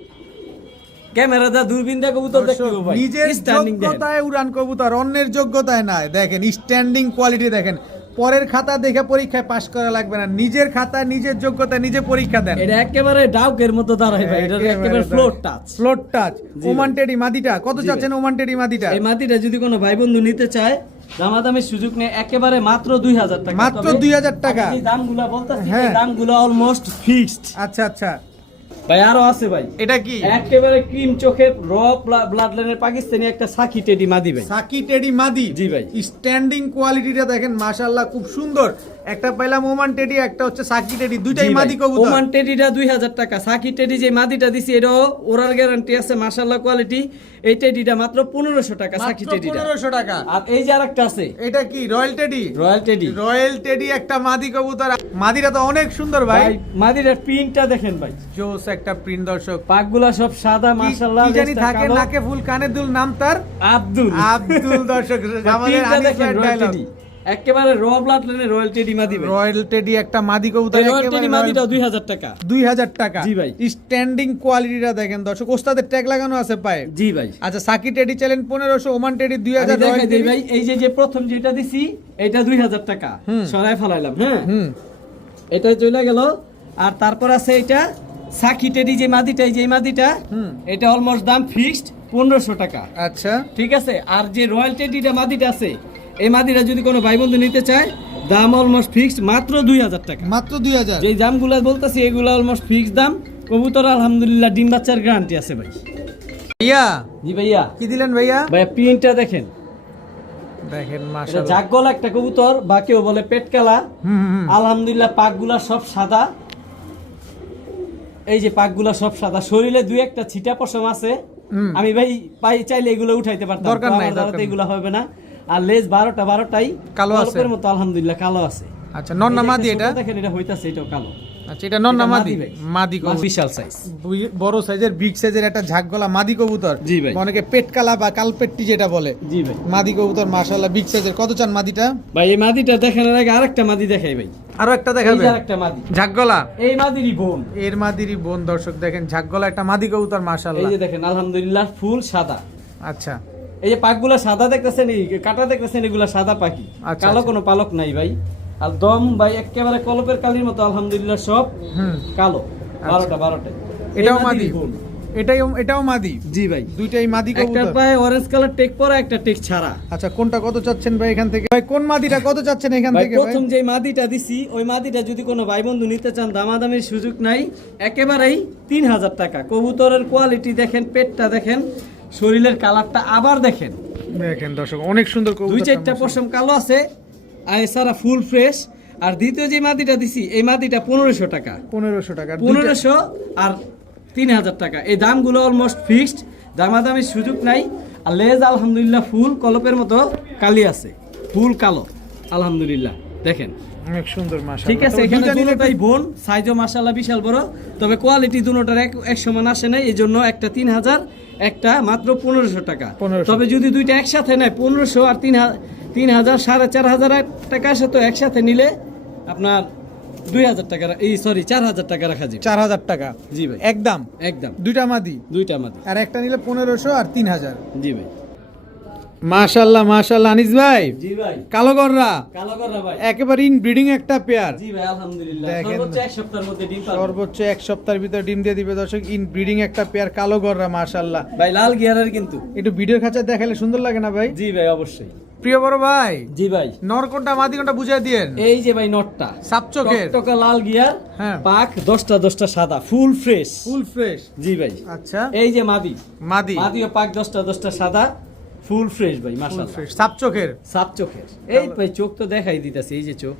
ক্যামেরা দা দূরবীন দা কবুতর দেখতে দর্শক, হবে ভাই, নিজের স্ট্যান্ডিং দেখেন। যোগ্যতায় উড়ান কবুতর, অন্যের যোগ্যতায় না। দেখেন স্ট্যান্ডিং কোয়ালিটি দেখেন, পরের খাতা দেখে পরীক্ষায় পাশ করা লাগবে না, নিজের খাতা, নিজের যোগ্যতা, নিজে পরীক্ষা দেন। এটা একেবারে ডাউকের মতো দাঁড়ায় ভাই, এটা একেবারে ফ্লোর টাচ। Floor touch. জি ওমান ভাই। টেডি মাদিটা কত জি চাচ্ছেন? ওমান টেডি মাদিটা? এই মাটিটা যদি কোনো ভাই বন্ধু নিতে চায়, দামাদামের সুযোগ নেই, একেবারে মাত্র 2000 টাকা। মাত্র তবে 2000 টাকা। আমি যে দামগুলা বলতাছি, হ্যাঁ। এই দামগুলো অলমোস্ট ফিক্সড আচ্ছা আচ্ছা। ভাই, আরো আছে ভাই। এটা কি? একেবারে ক্রিম চোখের র ব্লাড লাইনের পাকিস্তানি একটা সাকি টেডি মাদি ভাই। সাকি টেডি মাদি? জি ভাই। স্ট্যান্ডিং কোয়ালিটিটা দেখেন, মাশাআল্লাহ খুব সুন্দর। একটা পাইলাম ওমান টেডি, একটা হচ্ছে সাকি টেডি, দুইটাই জি ভাই। মাদি কবুতর। ওমান টেডিটা 2000 টাকা, সাকি টেডি যে মাদিটা দিছি এটাও ওরাল গ্যারান্টি আছে, মাশাআল্লাহ কোয়ালিটি। এই টেডিটা মাত্র 1500 টাকা, সাকি মাত্র টেডিটা। 1500 টাকা। আর এই যে আরেকটা আছে, এটা কি? Royal teddy? Royal teddy. Royal teddy একটা মাদি কবুতর। মাদিটা তো অনেক সুন্দর ভাই। ভাই মাদিটার প্রিন্টটা দেখেন ভাই, জোস একটা প্রিন্ট দর্শক। পাকগুলা সব সাদা, কি- মাশাআল্লাহ। কি জানি লেজটা থাকে, কালো। নাকে ফুল, কানে দুল, নাম তার আব্দুল। আব্দুল দর্শক। আমাদের প্রিন্টটা হানিফ দেখেন, ভাইয়ের রয়্যাল dialogue। টেডি। একেবারে র ব্লাড লাইনে রয়্যাল টেডি মাদি ভাই। রয়্যাল টেডি একটা মাদি কবুতর, রয়্যাল একেবারে টেডি মাদিটা 2000 টাকা। 2000 টাকা। জি ভাই। স্ট্যান্ডিং কোয়ালিটিটা দেখেন দর্শক, ওস্তাদের ট্যাগ লাগানো আছে পায়ে। জি ভাই। আচ্ছা, সাকি টেডি চ্যালেঞ্জ 1500, ওমান টেডি আমি 2000। দেখাই দেই ভাই, এই যে প্রথম যেটা দিছি এটা 2000 টাকা সরাই ফেলাইলাম। হ্যাঁ, এটা চলে গেল। আর তারপর আছে এটা সাকি টেডি যে মাদিটা, এই যে মাদিটা, এটা অলমোস্ট দাম ফিক্সড 1500 টাকা। আচ্ছা, ঠিক আছে। আর যে রয়্যাল টেডিটা মাদিটা আছে, এই মাদিটা যদি কোনো ভাই বন্ধু নিতে চায়, দাম অলমোস্ট ফিক্সড মাত্র 2000 টাকা। মাত্র 2000। যে দামগুলো বলতেছি এগুলো অলমোস্ট ফিক্সড দাম। কবুতর আলহামদুলিল্লাহ ডিম বাচ্চার গ্যারান্টি আছে ভাই। ভাইয়া, জি ভাইয়া। কি দিলেন ভাইয়া? ভাইয়া প্রিন্টটা দেখেন, দেখেন এটা মাশাআল্লাহ, জাগগলা একটা কবুতর, বা কেউ বলে পেটকালা। আলহামদুলিল্লাহ পাকগুলা সব সাদা, এই যে পাকগুলা সব সাদা, শরীরে দুই একটা ছিটা পশম আছে। আমি ভাই চাইলে এগুলো উঠাইতে পারতাম, দরকার নাই, এগুলো হবে না। আর লেজ 12টাই কালো আছে, গল্পের মতো আলহামদুলিল্লাহ কালো আছে। আচ্ছা, নন্না এই যে মাদি একটা এটা ছোট দেখেন, এটা হইতাছে, এটাও কালো। আচ্ছা, এটা নন্না এটা মাদি, ভাই। মাদি কবুতর, বিশাল সাইজ, বড় সাইজের, বিগ সাইজের একটা ঝাকগলা মাদি কবুতর। জি ভাই। অনেকে পেটকালা বা কালপেট্টি যেটা বলে, জি ভাই। মাদি কবুতর মাশাআল্লাহ বিগ সাইজের। কত চান মাদিটা? ভাই এই মাদিটা দেখানোর আগে আরেকটা মাদি দেখাই ভাই। আরো একটা এই দেখাবে? যে আরেকটা মাদি, ঝাকগলা, এই মাদিরই বোন। এর মাদিরই বোন দর্শক, দেখেন ঝাকগলা একটা মাদি কবুতর এই মাশাআল্লাহ। যে দেখেন আলহামদুলিল্লাহ ফুল সাদা। আচ্ছা, এই যে পাকগুলা সাদা দেখতেছেন, এই কাটা দেখতেছেন, এগুলা সাদা পাখি, আচ্ছা, কালো আচ্ছা। কোনো পালক নাই ভাই। আর দম ভাই একেবারে কলপের কালির মতো আলহামদুলিল্লাহ সব কালো। 12টা এটাও মাদি, এটাও মাদি। জি ভাই। দুইটাই মাদি একটা কবুতর। পায়ে অরেঞ্জ কালার টেক পরা, একটা টেক ছাড়া। আচ্ছা, কোনটা কত চাচ্ছেন ভাই এখান থেকে? ভাই কোন মাদিটা কত চাচ্ছেন এখান ভাই থেকে? ভাই প্রথম যে মাদিটা দিছি, ওই মাদিটা যদি কোনো ভাই বন্ধু নিতে চান, দামাদামির সুযোগ নাই, একেবারেই 3000 টাকা। কবুতরের কোয়ালিটি দেখেন, পেটটা দেখেন, শরীরের কালারটা আবার দেখেন, দেখেন দর্শক, অনেক সুন্দর কবুতর। 2-4টা পশম কালো আছে, আর এছাড়া ফুল ফ্রেশ। আর দ্বিতীয় যে মাদিটা দিছি, এই মাদিটা 1500 টাকা। 1500 টাকা। 1500 আর 3000 টাকা, এই দামগুলো অলমোস্ট ফিক্সড, দামাদামির সুযোগ নাই। আর লেজ আলহামদুলিল্লাহ ফুল কলপের মতো কালি আছে, ফুল কালো আলহামদুলিল্লাহ দেখেন। অনেক সুন্দর মাশাআল্লাহ। ঠিক আছে, এখানে দুটোটাই বোন, সাইজও মাশাআল্লাহ বিশাল বড়, তবে কোয়ালিটি দুটোটার এক সমান আসে না, এই জন্য একটা 3000, একটা মাত্র 1500 টাকা। 1500। তবে যদি দুইটা একসাথে নেয়, 1500 আর 3000, 4500 টাকা সাথে একসাথে নিলে আপনার 2000 টাকা, এই সরি 4000 টাকা রাখা যাবে। 4000 টাকা। জি ভাই, একদম একদম দুইটা মাদি, দুইটা মাদি। আর একটা নিলে 1500 আর 3000। জি ভাই। মাশাআল্লাহ মাশাআল্লাহ আনিস ভাই, জি ভাই। কালো গররা কালো গররা ভাই। একেবারে ইন ব্রিডিং একটা পেয়ার। জি ভাই আলহামদুলিল্লাহ, দেখেন। সর্বোচ্চ এক সপ্তাহের মধ্যে ডিম পাবে। সর্বোচ্চ এক সপ্তাহের ভিতরে ডিম দিয়ে দিবে দর্শক। ইন ব্রিডিং একটা পেয়ার কালো গররা মাশাআল্লাহ। ভাই লাল গিয়ারের কিন্তু। একটু ভিডিওর খাঁচা দেখালে সুন্দর লাগে না ভাই? জি ভাই অবশ্যই। প্রিয় বড় ভাই, জি ভাই। নর কোনটা মাদি কোনটা বুঝিয়ে দিয়েন। এই যে ভাই নটটা, সাপচোখের, টকটকা লাল গিয়ার, হ্যাঁ। পাক 10টা সাদা, ফুল ফ্রেশ। Full fresh. জি ভাই। আচ্ছা, এই যে মাদি, মাদি, মাদিও পাক 10টা সাদা, ফুল ফ্রেশ ভাই মাশাআল্লাহ। ফ্রেশ, সাপচোখের। সাপ চোখের, এই ভাই চোখ তো দেখাই দিতাছে, এই যে চোখ,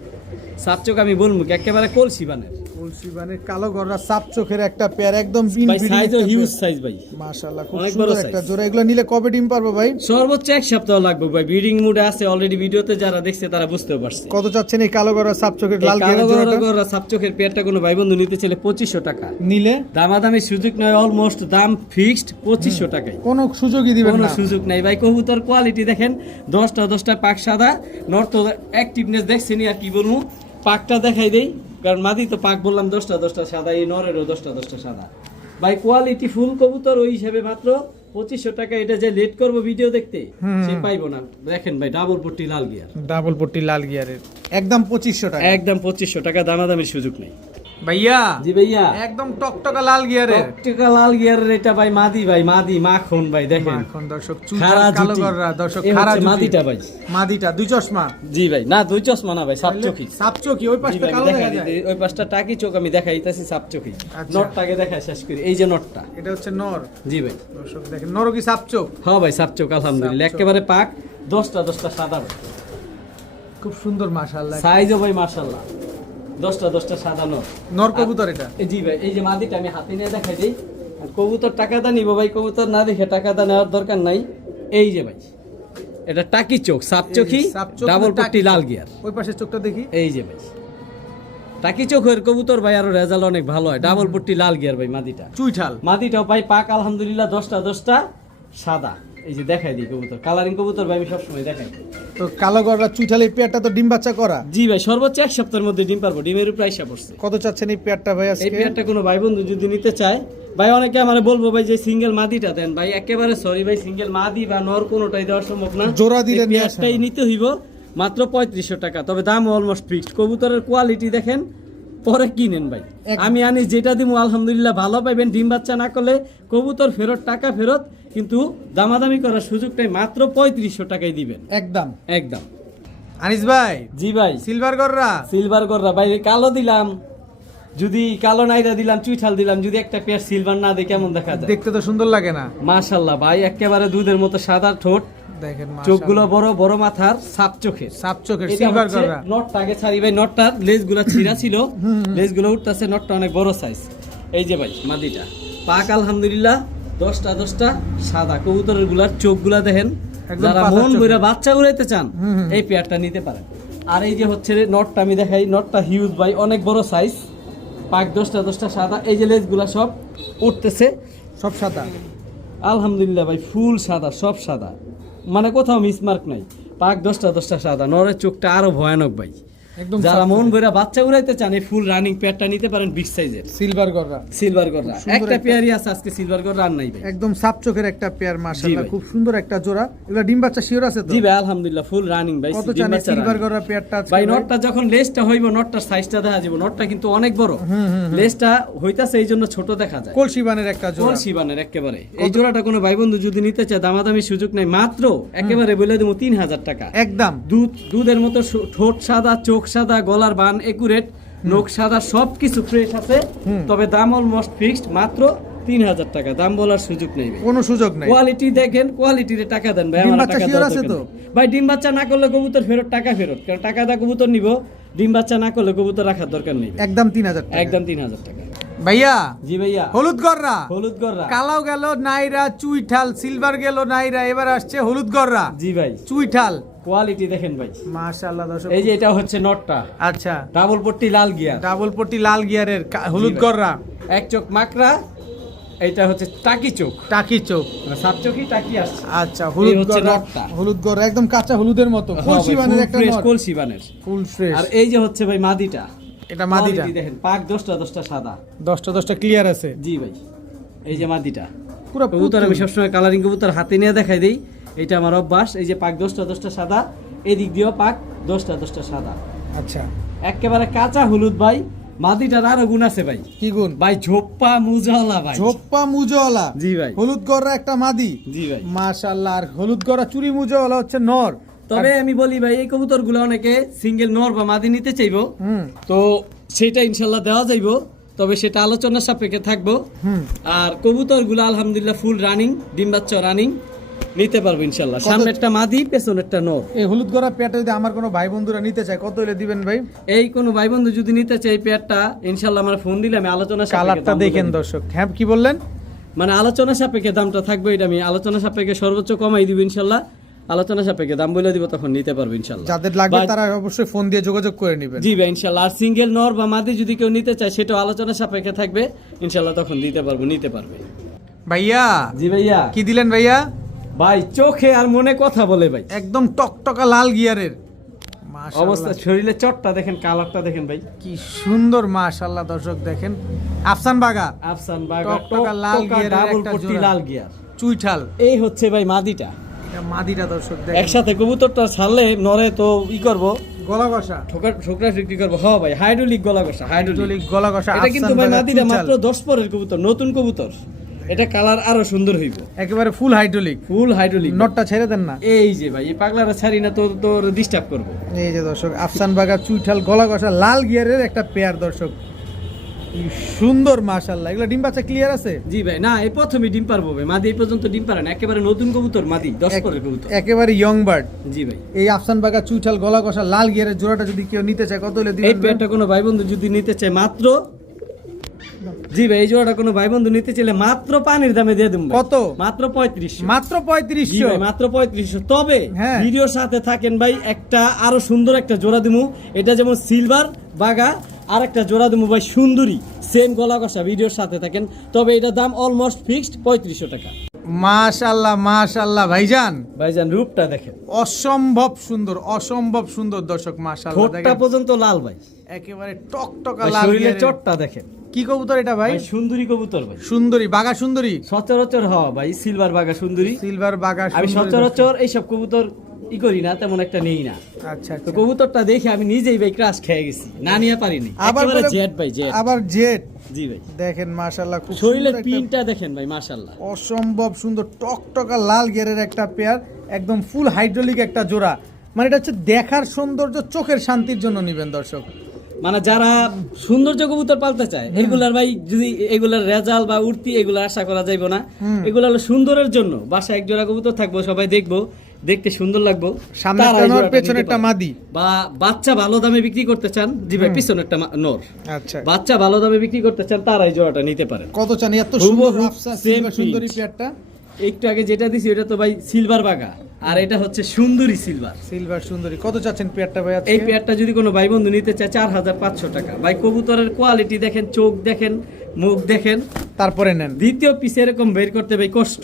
সাপ চোখ আমি বলবো কি, একেবারে কলসি বানের তুলসী বানের কালো গররা সাপচোখের একটা পেয়ার, একদম ইন ভাই, ব্রিডিং সাইজও হিউজ সাইজ ভাই, মাশাআল্লাহ। খুব অনেক বড় সুন্দর size। একটা জোড়া। এগুলো নিলে কবে ডিম পারবো ভাই? সর্বোচ্চ এক সপ্তাহ লাগবে ভাই, ব্রিডিং মুডে আছে অলরেডি, ভিডিওতে যারা দেখছে তারা বুঝতেও পারছে। কত চাচ্ছেন এই কালো গররা সাপচোখের এই লাল কালো গিয়ারের জোড়াটা? গররা সাপ চোখের পেয়ারটা কোনো ভাই বন্ধু নিতে চাইলে 2500 টাকা। নিলে দামাদামি সুযোগ নয়, অলমোস্ট দাম ফিক্সড 2500 টাকায়। কোনো সুযোগই দিবেন কোনো না? সুযোগ নাই ভাই। কবুতর কোয়ালিটি দেখেন, 10টা পাক সাদা, নর্থ অ্যাক্টিভনেস দেখছেনি, আর কি বলবো, পাকটা দেখাই দেই, কারণ মাদি তো পাক বললাম 10টা সাদা, এই নরেরও 10টা সাদা। ভাই কোয়ালিটি ফুল কবুতর, ওই হিসেবে মাত্র 2500 টাকা। এটা যে লেট করবো ভিডিও দেখতে, সে পাইবো না। দেখেন ভাই, ডাবল পট্টি লাল গিয়ার, ডাবল পট্টি লাল গিয়ারের, একদম 2500 টাকা। একদম 2500 টাকা, দামাদামির সুযোগ নেই ভাইয়া জি ভাইয়া। একদম টকটকা লাল গিয়ারের, টকটকা লাল গিয়ারের এটা ভাই মাদি, ভাই মাদি মাখন ভাই দেখেন, এখন দর্শক খাড়া কালো জুটি। গররা দর্শক, এ খাড়া হচ্ছে জুটি। মাদিটা ভাই, মাদিটা দুই চশমা। জি ভাই, না দুই চশমা না ভাই, সাপচোখী। সাপচোখী, ওই জি পাশটা ভাই, আমি কালো দেখা দেখাই যায়। দিই, ওই পাশটা টাকি চোখ আমি দেখাইতেছি, সাপচোখী। আচ্ছা। নটটাকে দেখাই শেষ করি, এই যে নটটা। এটা হচ্ছে নর জি ভাই। দর্শক, দেখেন নর কি সাপচোক? হ্যাঁ ভাই, সাপচোখ আলহামদুলিল্লাহ, সাপচোক। একেবারে পাক 10টা সাদা ভাই, খুব সুন্দর মাশাআল্লাহ। সাইজও ভাই মাশাআল্লাহ, 10টা সাদা নর। নর কবুতর এটা। জি ভাই, এই যে মাদিটা আমি হাতে নিয়ে দেখাই দিই। আর কবুতর টাকাটা নিব ভাই, কবুতর না দেখে টাকাটা নেওয়ার দরকার নাই। এই যে ভাই, এটা টাকি চোখ, সাপচোখী, সাপচোখ, ডাবল টাকি পট্টি লাল চোখ। গিয়ার। ওই পাশের চোখটা দেখি। এই যে ভাই, টাকি চোখের কবুতর ভাই, আরো রেজাল্ট অনেক ভালো হয়, ডাবল পট্টি লাল গিয়ার ভাই মাদিটা। চুইঠাল। মাদিটাও ভাই পাক আলহামদুলিল্লাহ, 10টা সাদা। এই যে দেখাই দিই কবুতর, কালারিং কবুতর ভাই আমি সবসময় দেখাই দিই। তো কালো গররা চুইঠাল এই পেয়ারটা তো ডিম বাচ্চা করা। জি ভাই, সর্বোচ্চ 1 সপ্তাহের মধ্যে ডিম পারবো। ডিমের উপর আইসা পড়ছে। কত চাচ্ছেন এই পেয়ারটা ভাই এই আজকে? পেয়ারটা কোনো ভাই বন্ধু যদি নিতে চায় ভাই, অনেকে আমারে বলবো ভাই যে সিঙ্গেল মাদিটা দেন ভাই, একেবারে সরি ভাই, সিঙ্গেল মাদি বা নর কোনোটাই দেওয়া সম্ভব না। জোড়া দিলে এই নিয়ে আসেন। পেয়ারটাই নিতে হইব মাত্র 3500 টাকা। তবে দাম অলমোস্ট ফিক্সড। কবুতরের কোয়ালিটি দেখেন, পরে কিনেন ভাই। আমি আনি যেটা দিব আলহামদুলিল্লাহ ভালো পাইবেন। ডিম বাচ্চা না করলে কবুতর ফেরত, টাকা ফেরত, কিন্তু দামাদামি করার সুযোগটাই মাত্র 3500 টাকায় দিবেন একদম একদম। আনিস ভাই, জি ভাই, সিলভার গররা সিলভার গররা ভাই, কালো দিলাম, যদি কালো নাইরা দিলাম, চুইঠাল দিলাম, যদি একটা পেয়ার সিলভার না দেয় কেমন দেখা যায়? দেখতে তো সুন্দর লাগে না? মাশাআল্লাহ ভাই, একেবারে দুধের মতো সাদা ঠোঁট, দেখেন চোখগুলো বড় বড়, মাথার সাপ চোখের, সাপ চোখের এটা সিলভার হচ্ছে গররা। নটটা আগে ছাড়ি ভাই, নটটার লেজগুলো ছিঁড়া ছিল, লেজগুলো উঠতেছে, নটটা অনেক বড় সাইজ। এই যে ভাই মাদিটা, পাক আলহামদুলিল্লাহ 10টা সাদা। কবুতরের গুলার চোখগুলা দেখেন, একদম যারা পাতার মন চোখের। ভরে বাচ্চা উড়াইতে চান এই পেয়ারটা নিতে পারেন। আর এই যে হচ্ছে নটটা, আমি দেখাই, নটটা হিউজ ভাই, অনেক বড় সাইজ, পাক 10টা সাদা। এই যে লেজগুলা সব উঠতেছে, সব সাদা। আলহামদুলিল্লাহ ভাই, ফুল সাদা, সব সাদা, মানে কোথাও মিসমার্ক নাই। পাক 10টা সাদা। নরের চোখটা আরো ভয়ানক ভাই। একদম যারা সাপ মন চোখের। ভরে বাচ্চা উড়াইতে চান এই ফুল রানিং পেয়ারটা নিতে পারেন, বিগ সাইজের সিলভার গররা সিলভার গররা। সুন্দর একটা একটা- পেয়ারই আছে আজকে সিলভার গররা, আর নাই ভাই। একদম সাপ চোখের একটা পেয়ার, মাশাআল্লাহ ভাই। খুব সুন্দর একটা জোড়া। এগুলা ডিম বাচ্চা শিওর আছে তো? জি ভাই আলহামদুলিল্লাহ, ফুল রানিং ভাই। কত ডিম চান বাচ্চা সিলভার running। গররা পেয়ারটা আজকে ভাই ভাই? নটটা যখন লেজটা হইব, নটটার সাইজটা দেখা যাবে। নটটা কিন্তু অনেক বড়, লেজটা হইতাছে এই জন্য ছোট দেখা যায়। কলসি বানের একটা জোড়া। কলসি বানের একেবারে। এই জোড়াটা কোনো ভাই বন্ধু যদি নিতে চায় দামাদামি সুযোগ নাই, মাত্র একেবারে বলে দেবো 3000 টাকা। একদম দুধের মতো ঠোঁট সাদা, চোখ সাদা, গলার বান একুরেট, নখ সাদা, সবকিছু ফ্রেশ আছে। তবে দাম অলমোস্ট ফিক্সড, মাত্র 3000 টাকা। দাম বলার সুযোগ নেই ভাই। কোনো সুযোগ নাই। কোয়ালিটি দেখেন, কোয়ালিটির টাকা দেন ভাই। ডিম আমার বাচ্চা টাকা sure দেওয়ার আছে দরকার তো? নেই। ভাই ডিম বাচ্চা না করলে কবুতর ফেরত, টাকা ফেরত। কারণ টাকা দা কবুতর নিব, ডিম বাচ্চা না করলে কবুতর রাখার দরকার নেই ভাই। একদম 3000 টাকা। একদম 3000 টাকা। ভাইয়া জি ভাইয়া, হলুদ গররা, হলুদ গররা। কালাও গেল নাইরা, চুইঠাল, সিলভার গেল নাইরা, এবার আসছে হলুদ গররা, জি ভাই, চুইঠাল। কোয়ালিটি দেখেন ভাই। মাশাআল্লাহ দর্শক। এই যে এটা হচ্ছে নটটা, আচ্ছা, ডাবল পট্টি লাল গিয়ার, ডাবল পট্টি লাল গিয়ারের হলুদ ভাই। গররা, এক চোখ মাকড়া, এটা হচ্ছে টাকি চোখ, টাকি চোখ। মানে সাত চোখই টাকি আসছে। আচ্ছা, হলুদ হচ্ছে গররা, নটটা। হলুদ গররা একদম কাঁচা হলুদের মতো, কলসি বানের একটা নট, কলসি বানের। Full fresh. আর এই যে হচ্ছে ভাই মাদিটা, এটা মাদিটা Quality দেখেন, পাক 10টা সাদা। 10টা ক্লিয়ার আছে। জি ভাই, এই যে মাদিটা। পুরো কবুতর আমি সবসময় কালারিং কবুতর হাতে নিয়ে দেখাই দেই, এটা আমার অভ্যাস। এই যে পাক 10টা সাদা, এদিক দিয়েও পাক 10টা সাদা, আচ্ছা, একেবারে কাঁচা হলুদ ভাই। মাদিটার আরো গুণ আছে ভাই, কি গুণ? ভাই ঝোপ্পা মুজালা ভাই। ঝোপ্পা মুজওয়ালা। জি ভাই, হলুদ গররা একটা মাদি। জি ভাই। মাশাআল্লাহ। আর হলুদ গররা চুরি মুজওয়ালা হচ্ছে নর। তবে আমি বলি ভাই, এই কবুতর গুলো অনেকে সিঙ্গেল নর বা মাদি নিতে চাইবো, হুম তো সেটা ইনশাল্লাহ দেওয়া যাইবো, তবে সেটা আলোচনার সাপেক্ষে থাকবো। হুম। আর কবুতর গুলো আলহামদুলিল্লাহ ফুল রানিং, ডিম বাচ্চা রানিং, নিতে পারবো ইনশাল্লাহ। সামনেরটা মাদি, পেছনেরটা নর। এই হলুদ গররা পেয়ারটা যদি আমার কোনো ভাই বন্ধুরা নিতে চায়, কত হলে দিবেন ভাই? এই কোনো ভাই বন্ধু যদি নিতে চাই পেয়ারটা, ইনশাল্লাহ আমার ফোন দিলে আমি আলোচনা সাপেক্ষে কালারটা দাম দেখেন বলে দিব। দর্শক। হ্যাঁ, কি বললেন? মানে আলোচনা সাপেক্ষে দামটা থাকবে, এটা আমি আলোচনা সাপেক্ষে সর্বোচ্চ কমাই দিব ইনশাল্লাহ। আলোচনা সাপেক্ষে দাম বলে দিব, তখন নিতে পারবে ইনশাল্লাহ। যাদের লাগবে বা- তারা অবশ্যই ফোন দিয়ে যোগাযোগ করে নেবেন। জি ভাই ইনশাল্লাহ। আর সিঙ্গেল নর বা মাদি যদি কেউ নিতে চায়, সেটাও আলোচনা সাপেক্ষে থাকবে ইনশাল্লাহ, তখন দিতে পারবো, নিতে পারবে। ভাইয়া জি ভাইয়া, কি দিলেন ভাইয়া? ভাই চোখে আর মনে কথা বলে ভাই। একদম টকটকা লাল গিয়ারের। মাশাআল্লাহ, অবস্থা, শরীরে চটটা দেখেন, কালারটা দেখেন ভাই, কি সুন্দর। মাশাআল্লাহ দর্শক দেখেন, আফসান বাগা, আফসান বাগা, টকটকা লাল গিয়ারের ডাবল একটা পট্টি জোড়া। লাল গিয়ার। চুইঠাল। এই হচ্ছে ভাই মাদিটা। এটা মাদিটা দর্শক দেখেন, একসাথে কবুতরটা ছাড়লে নরে তো ই করবো, গলা কষা, ঠোকরা ফিক্রি করবো। হ্যাঁ ভাই, হাইড্রোলিক গলা কষা, হাইড্রোলিক। গলা কষা। এটা কিন্তু আফসান ভাই বাগা, মাদিটা চুইঠাল। মাত্র 10 পরের কবুতর, নতুন কবুতর। এটা কালার আরো সুন্দর হইব, একেবারে ফুল হাইড্রোলিক। ফুল হাইড্রোলিক। নটটা ছেড়ে দেন না। এই যে ভাই, এই পাগলারা ছাড়ি না তো তোর ডিস্টার্ব করবো। এই যে দর্শক, আফসান বাগা, চুইঠাল, গলা কষা, লাল গিয়ারের একটা পেয়ার দর্শক। কি সুন্দর মাশাআল্লাহ। এগুলা ডিম বাচ্চা ক্লিয়ার আছে? জি ভাই, না এই প্রথমে ডিম পারবো ভাই, মাদি এই পর্যন্ত ডিম পারে না, একেবারে নতুন কবুতর মাদি, 10 পরের কবুতর। একেবারে ইয়ং বার্ড। জি ভাই, এই আফসান বাগা, চুইঠাল, গলা কষা, লাল গিয়ারের জোড়াটা যদি কেউ নিতে চায়, কত হলে এই দিবেন? পেয়ারটা কোনো ভাই বন্ধু যদি নিতে চায় মাত্র, জি ভাই, এই জোড়াটা কোনো ভাই বন্ধু নিতে চাইলে মাত্র পানির দামে দিয়ে দেবো। কত? মাত্র 3500। মাত্র জি 3500। ভাই, মাত্র 3500। তবে হ্যাঁ। ভিডিওর সাথে থাকেন ভাই, একটা আরো সুন্দর একটা জোড়া দিমু। এটা যেমন সিলভার বাগা, আর একটা জোড়া দিমু ভাই সুন্দরী, সেম গলা কষা। ভিডিওর সাথে থাকেন, তবে এটার দাম অলমোস্ট ফিক্সড 3500 টাকা। মাশাআল্লাহ মাশাআল্লাহ ভাইজান, ভাইজান রূপটা দেখেন, অসম্ভব সুন্দর দর্শক, মাশাআল্লাহ ঠোঁটটা দেখেন পর্যন্ত লাল ভাই, একেবারে টকটকা ভাই, লাল শরীরের গিয়ারের। চটটা দেখেন কি কবুতর এটা ভাই? ভাই, সুন্দরী কবুতর ভাই, সুন্দরী, বাঘা সুন্দরী, সচরাচর হওয়া ভাই, সিলভার বাগা সুন্দরী। সিলভার বাঘা আমি সুন্দরী সচরাচর এইসব কবুতর ই করি না, তেমন একটা নেই না। দর্শক। আচ্ছা তো আচ্ছা। কবুতরটা দেখে আমি নিজেই ভাই ক্রাশ খেয়ে গেছি, না নিয়ে পারিনি। আবার একেবারে বলে- জেড ভাই, জেড। আবার জেট, জি ভাই, দেখেন মাশাআল্লাহ খুব শরীরের সুন্দর একটা- পিনটা দেখেন ভাই, মাশাআল্লাহ। অসম্ভব সুন্দর টকটকা লাল গিয়ারের একটা পেয়ার, একদম ফুল হাইড্রোলিক একটা জোড়া। মানে এটা হচ্ছে দেখার সৌন্দর্য, চোখের শান্তির জন্য নিবেন দর্শক। মানে যারা সৌন্দর্য কবুতর পালতে চায়, এগুলার ভাই যদি এগুলার রেজাল্ট বা উঠতি এগুলা আশা করা যাইবো না। এগুলো হলো সুন্দরের জন্য, বাসায় এক জোড়া কবুতর থাকবো, সবাই দেখবো, দেখতে সুন্দর লাগবো। সামনে তারা এই একটা নর, জোড়াটা পেছনে নিতে একটা পারে। মাদি। বা বাচ্চা ভালো দামে বিক্রি করতে চান, জি ভাই, পিছনে একটা নর, আচ্ছা, বাচ্চা ভালো দামে বিক্রি করতে চান, তারা এই জোড়াটা নিতে পারেন। কত চান এত হুবহু সুন্দর রাফসা same সিলভার print। সুন্দরী পেয়ারটা? একটু আগে যেটা দিছি ওটা তো ভাই সিলভার বাগা, আর এটা হচ্ছে সুন্দরী সিলভার। সিলভার সুন্দরী, কত চাচ্ছেন পেয়ারটা ভাই আজকে? এই পেয়ারটা যদি কোনো ভাই বন্ধু নিতে চায় 4500 টাকা। ভাই কবুতরের কোয়ালিটি দেখেন, চোখ দেখেন, মুখ দেখেন, তারপরে নেন দ্বিতীয় পিস এরকম বের করতে ভাই কষ্ট,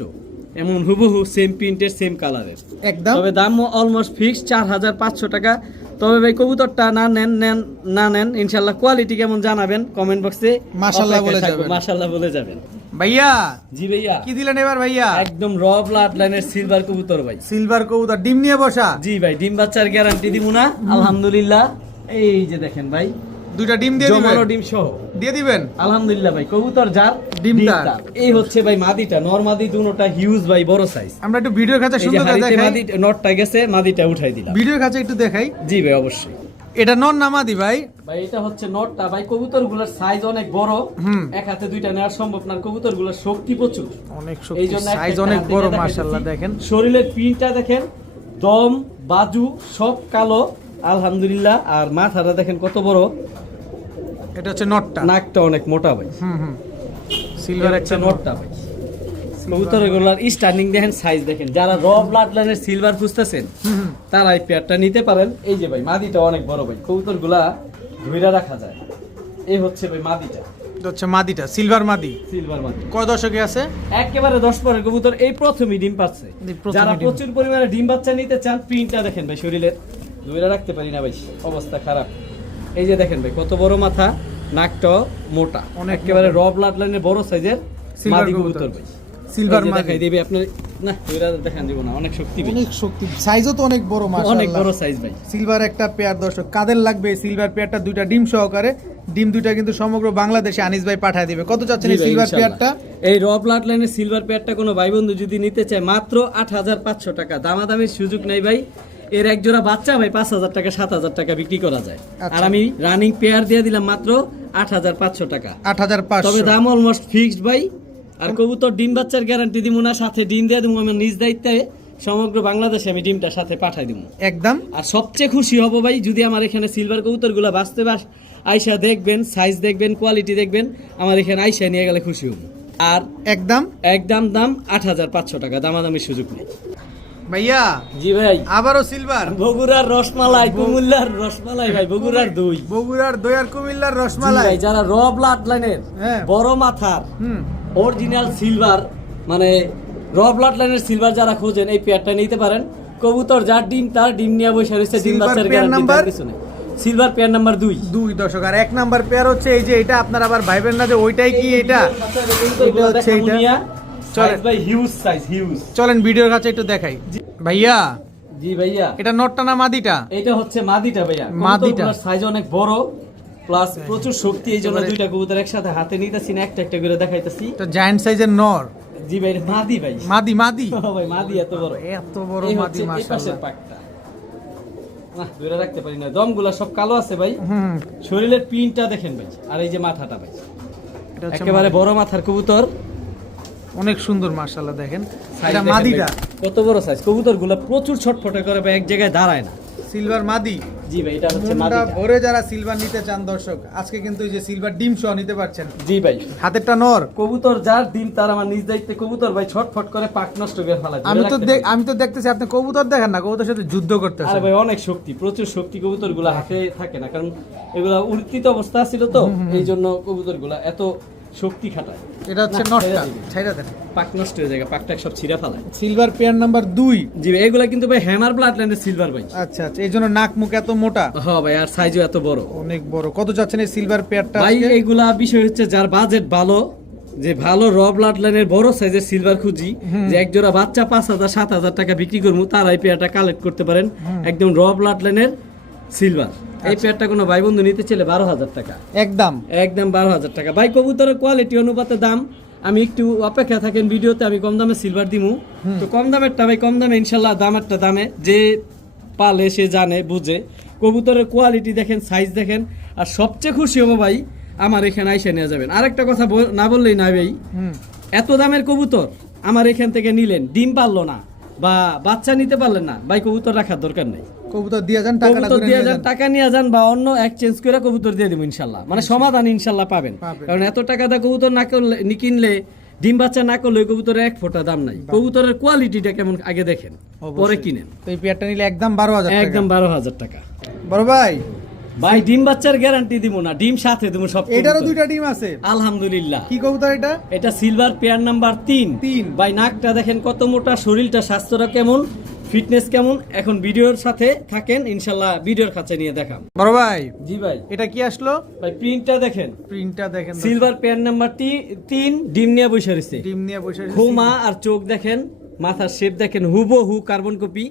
এমন হুবহু সেম প্রিন্টের সেম কালারের। একদম। তবে দাম অলমোস্ট ফিক্সড 4500 টাকা। তবে ভাই কবুতরটা না নেন ইনশাল্লাহ কোয়ালিটি কেমন জানাবেন কমেন্ট বক্সে, মাশাআল্লাহ বলে যাবেন। মাশাআল্লাহ বলে যাবেন। ভাইয়া জি ভাইয়া, কি দিলেন এবার ভাইয়া? একদম র ব্লাড লাইনের সিলভার কবুতর ভাই। সিলভার কবুতর, ডিম নিয়ে বসা। জি ভাই, ডিম বাচ্চার গ্যারান্টি দিব না আলহামদুলিল্লাহ। এই যে দেখেন ভাই, দুইটা ডিম দিয়ে দিবেন? জমানো ডিম সহ দিয়ে দিবেন আলহামদুলিল্লাহ ভাই। কবুতর যার ডিম ডিম তার। তার। এই হচ্ছে ভাই মাদিটা, নর মাদি দুটোটা হিউজ ভাই, বড় সাইজ। আমরা একটু ভিডিওর কাছে এই যে সুন্দর করে হাড়িতে দেখাই, মাদি নটটা গেছে, মাদিটা উঠাই দিলাম। ভিডিওর কাছে একটু দেখাই। জি ভাই, অবশ্যই। এটা নন না মাদি ভাই? ভাই এটা হচ্ছে নটটা ভাই, কবুতরগুলোর সাইজ অনেক বড়, হুম। এক হাতে দুইটা নেওয়া সম্ভব না, কবুতরগুলোর শক্তি প্রচুর। অনেক এই শক্তি, জন্য সাইজ একটা অনেক হাতে বড় নিয়ে মাশাআল্লাহ দেখাইতেছি। দেখেন। শরীরের পিনটা দেখেন, দম বাজু সব কালো আলহামদুলিল্লাহ। আর মাথাটা দেখেন কত বড়, এটা হচ্ছে নটটা। নাকটা অনেক মোটা ভাই। হুম। সিলভার একটা নট। নটটা ভাই, কবুতরগুলোর স্টার্নিং দেখেন, সাইজ দেখেন। যারা র ব্লাড লাইনের সিলভার খুঁজতেছেন তারা এই পেয়ারটা নিতে পারেন। এই যে ভাই মাদিটা অনেক বড় ভাই, কবুতরগুলা ধুইরা রাখা যায়। এই হচ্ছে ভাই মাদিটা, এটা হচ্ছে মাদিটা, সিলভার মাদি। সিলভার মাদি। কয় দশকে আছে? একেবারে 10 পরের কবুতর, এই প্রথমই ডিম পাচ্ছে। এই প্রথমই যারা ডিম। প্রচুর পরিমাণে ডিম বাচ্চা নিতে চান, প্রিন্টটা দেখেন ভাই, শরীরের ধুইরা রাখতে পারি না ভাই, অবস্থা খারাপ। এই যে দেখেন ভাই কত বড় মাথা, নাকটা মোটা, অনেক একেবারে র ব্লাড লাইনের বড় সাইজের সিলভার মাদি কবুতর। কবুতর ভাই। সিলভার এই যে মাদি, দেখাই দিবে আপনার, না ধুইরা দেখান দিব না, অনেক শক্তি ভাই, অনেক শক্তি, সাইজও তো অনেক বড় অনেক মাশাআল্লাহ। বড় সাইজ ভাই। সিলভার একটা পেয়ার দর্শক, কাদের লাগবে সিলভার পেয়ারটা? দুইটা ডিম সহকারে, ডিম দুইটা কিন্তু সমগ্র বাংলাদেশে আনিস ভাই পাঠিয়ে দিবে। কত চাচ্ছেন জি এই ভাই, সিলভার ইনশাআল্লাহ। পেয়ারটা? এই র ব্লাড লাইনের সিলভার পেয়ারটা কোনো ভাই বন্ধু যদি নিতে চায়, মাত্র 8500 টাকা। দামাদামির সুযোগ নাই ভাই। এর এক জোড়া বাচ্চা ভাই 5000 টাকা 7000 টাকা বিক্রি করা যায়। আচ্ছা। আর আমি রানিং পেয়ার দিয়ে দিলাম মাত্র 8500 টাকা। 8500। তবে দাম অলমোস্ট ফিক্সড ভাই। আর কবুতর ডিম বাচ্চার গ্যারান্টি দিব না, সাথে ডিম দিয়ে দেবো আমার নিজ দায়িত্বে। সমগ্র বাংলাদেশে আমি ডিমটা সাথে পাঠাই দিব একদম। আর সবচেয়ে খুশি হব ভাই যদি আমার এখানে সিলভার কবুতরগুলো বাঁচতে আইসা দেখবেন, সাইজ দেখবেন, কোয়ালিটি দেখবেন, আমার এখানে আইসা নিয়ে গেলে খুশি হব। আর একদম একদম দাম 8500 টাকা, দামাদামির সুযোগ নেই। ভাইয়া জি ভাই, আবারও সিলভার। বগুড়ার রসমালাই, কুমিল্লার রসমালাই ভাই, বগুড়ার দই। বগুড়ার দই আর কুমিল্লার জি রসমালাই। ভাই, যারা র ব্লাড লাইনের হ্যাঁ। বড় মাথার হুম। অরিজিনাল সিলভার, মানে র ব্লাড লাইনের সিলভার যারা খোঁজেন, এই পেয়ারটা নিতে পারেন। কবুতর যার ডিম তার ডিম নিয়ে বসে রয়েছে, ডিম Silver বাচ্চার pair গ্যারান্টি number? তার পিছনে। Silver pair number 2। দুই দর্শক, আর এক নাম্বার পেয়ার হচ্ছে এই যে এটা। আপনার আবার ভাইবেন না যে ওইটাই কি এটা? এটা হচ্ছে এইটা। সাইজ ভাই হিউজ, সাইজ হিউজ। চলেন ভিডিওর কাছে একটু দেখাই। ভাইয়া জি ভাইয়া, এটা নটটা না মাদিটা? এটা হচ্ছে মাদিটা ভাইয়া। মাদিটা। মাদিটার সাইজ অনেক বড়, প্লাস প্রচুর শক্তি। এই জন্য একেবারে- দুইটা কবুতর একসাথে হাতে নিতেছি না, একটা একটা করে দেখাইতেছি। এটা জায়ান্ট সাইজের নর। জি ভাই, এটা মাদি ভাই। মাদি মাদি ভাই মাদি এত বড়, এত বড় এই মাদি হচ্ছে এই পাশের মাশাআল্লাহ। পাকটা। না ধরে রাখতে পারি না, দমগুলা সব কালো আছে ভাই। হুম। শরীরের পিনটা দেখেন ভাই, আর এই যে মাথাটা ভাই, এটা হচ্ছে একেবারে মাদি। বড় মাথার কবুতর। অনেক সুন্দর মাশাআল্লাহ দেখেন। Size এটা দেখেন মাদিটা, ভাই, কত বড় সাইজ। কবুতরগুলা প্রচুর ছটফটে করে ভাই, এক জায়গায় দাঁড়ায় না। সিলভার মাদি। জি ভাই, এটা হচ্ছে মনটা মাদিটা। ভরে যারা সিলভার নিতে চান দর্শক, আজকে কিন্তু এই যে সিলভার ডিম সহ নিতে পারছেন। জি ভাই, হাতেরটা নর। কবুতর যার ডিম তার আমার নিজ দায়িত্বে। কবুতর ভাই ছটফট করে পাক নষ্ট করে ফেলায়। আমি তো দেখতেছি আপনি কবুতর দেখেন না, কবুতরের সাথে যুদ্ধ আরে করতেছেন। ভাই অনেক শক্তি, প্রচুর শক্তি কবুতরগুলা হাতে থাকে না, কারণ এগুলা উড়তিত অবস্থা ছিল তো, এই জন্য কবুতরগুলা এত শক্তি খাটায়। এটা হচ্ছে না, নটটা ছেড়ে দিবে। ছাইরা দেন। পাক নষ্ট হয়ে যায়, পাকটা সব ছিঁড়া ফেলায়। Silver pair number 2। জি ভাই, এগুলা কিন্তু ভাই হ্যামার ব্লাড লাইনের সিলভার ভাই। আচ্ছা আচ্ছা, এই জন্য নাক মুখ এত মোটা, হ্যাঁ ভাই, আর সাইজও এত বড়। অনেক বড়। কত যাচ্ছেন এই সিলভার পেয়ারটা ভাই আজকে? এইগুলা বিষয় হচ্ছে যার বাজেট ভালো, যে ভালো র ব্লাড লাইনের বড় সাইজের সিলভার খুঁজি, যে এক জোড়া বাচ্চা 5,000-7,000 টাকা বিক্রি করবো, তারা এই পেয়ারটা কালেক্ট করতে পারেন। একদম র ব্লাড লাইনের সিলভার। এই পেয়ারটা কোনো ভাই বন্ধু নিতে চাইলে 12,000 টাকা, একদম একদম 12,000 টাকা। ভাই কবুতরের কোয়ালিটি অনুপাতে দাম, আমি একটু অপেক্ষা থাকেন, ভিডিওতে আমি কম দামে সিলভার দিমু। তো কম দামেরটা ভাই কম দামে ইনশাল্লাহ, দামেরটা দামে, যে পালে সে জানে বুঝে। কবুতরের কোয়ালিটি দেখেন, সাইজ দেখেন, আর সবচেয়ে খুশি হবো ভাই আমার এখানে আইসা নিয়ে যাবেন। আরেকটা কথা না বললেই না ভাই, এত দামের কবুতর আমার এখান থেকে নিলেন, ডিম পারলো না বা বাচ্চা নিতে পারলেন না, ভাই কবুতর রাখার দরকার নেই। কবুতর দিয়ে যান, টাকাটা কবুতর করে দিয়ে নিয়ে যান, যান। টাকা নিয়ে যান, বা অন্য এক্সচেঞ্জ করে কবুতর দিয়ে দেবো ইনশাল্লাহ। মানে সমাধান ইনশাল্লাহ পাবেন। কারণ এত টাকা দিয়ে কবুতর না করলে, কিনলে ডিম বাচ্চা না করলে কবুতরের এক ফোঁটা দাম নাই। কবুতরের কোয়ালিটিটা কেমন আগে দেখেন, পরে কিনেন। তো এই পেয়ারটা নিলে একদম 12,000 টাকা। একদম 12,000 টাকা। বড় ভাই, ভাই ডিম বাচ্চার গ্যারান্টি দিব না, ডিম সাথে দেবো সব। এটারও কবুতর। 2টা ডিম আছে আলহামদুলিল্লাহ। কি কবুতর এটা? এটা সিলভার পেয়ার নাম্বার 3। তিন। ভাই নাকটা দেখেন কত মোটা, শরীরটা স্বাস্থ্যটা কেমন, ফিটনেস কেমন। এখন ভিডিওর সাথে থাকেন ইনশাল্লাহ, ভিডিওর কাছে নিয়ে দেখাম। বড় ভাই, জি ভাই। এটা কি আসলো? ভাই প্রিন্টটা দেখেন, প্রিন্টটা দেখেন। সিলভার পেয়ার নাম্বার 3, ডিম নিয়ে বসে রয়েছে। ডিম নিয়ে বসে রয়েছে। খোমা আর চোখ দেখেন, মাথার শেপ দেখেন, হুবহু কার্বন কপি,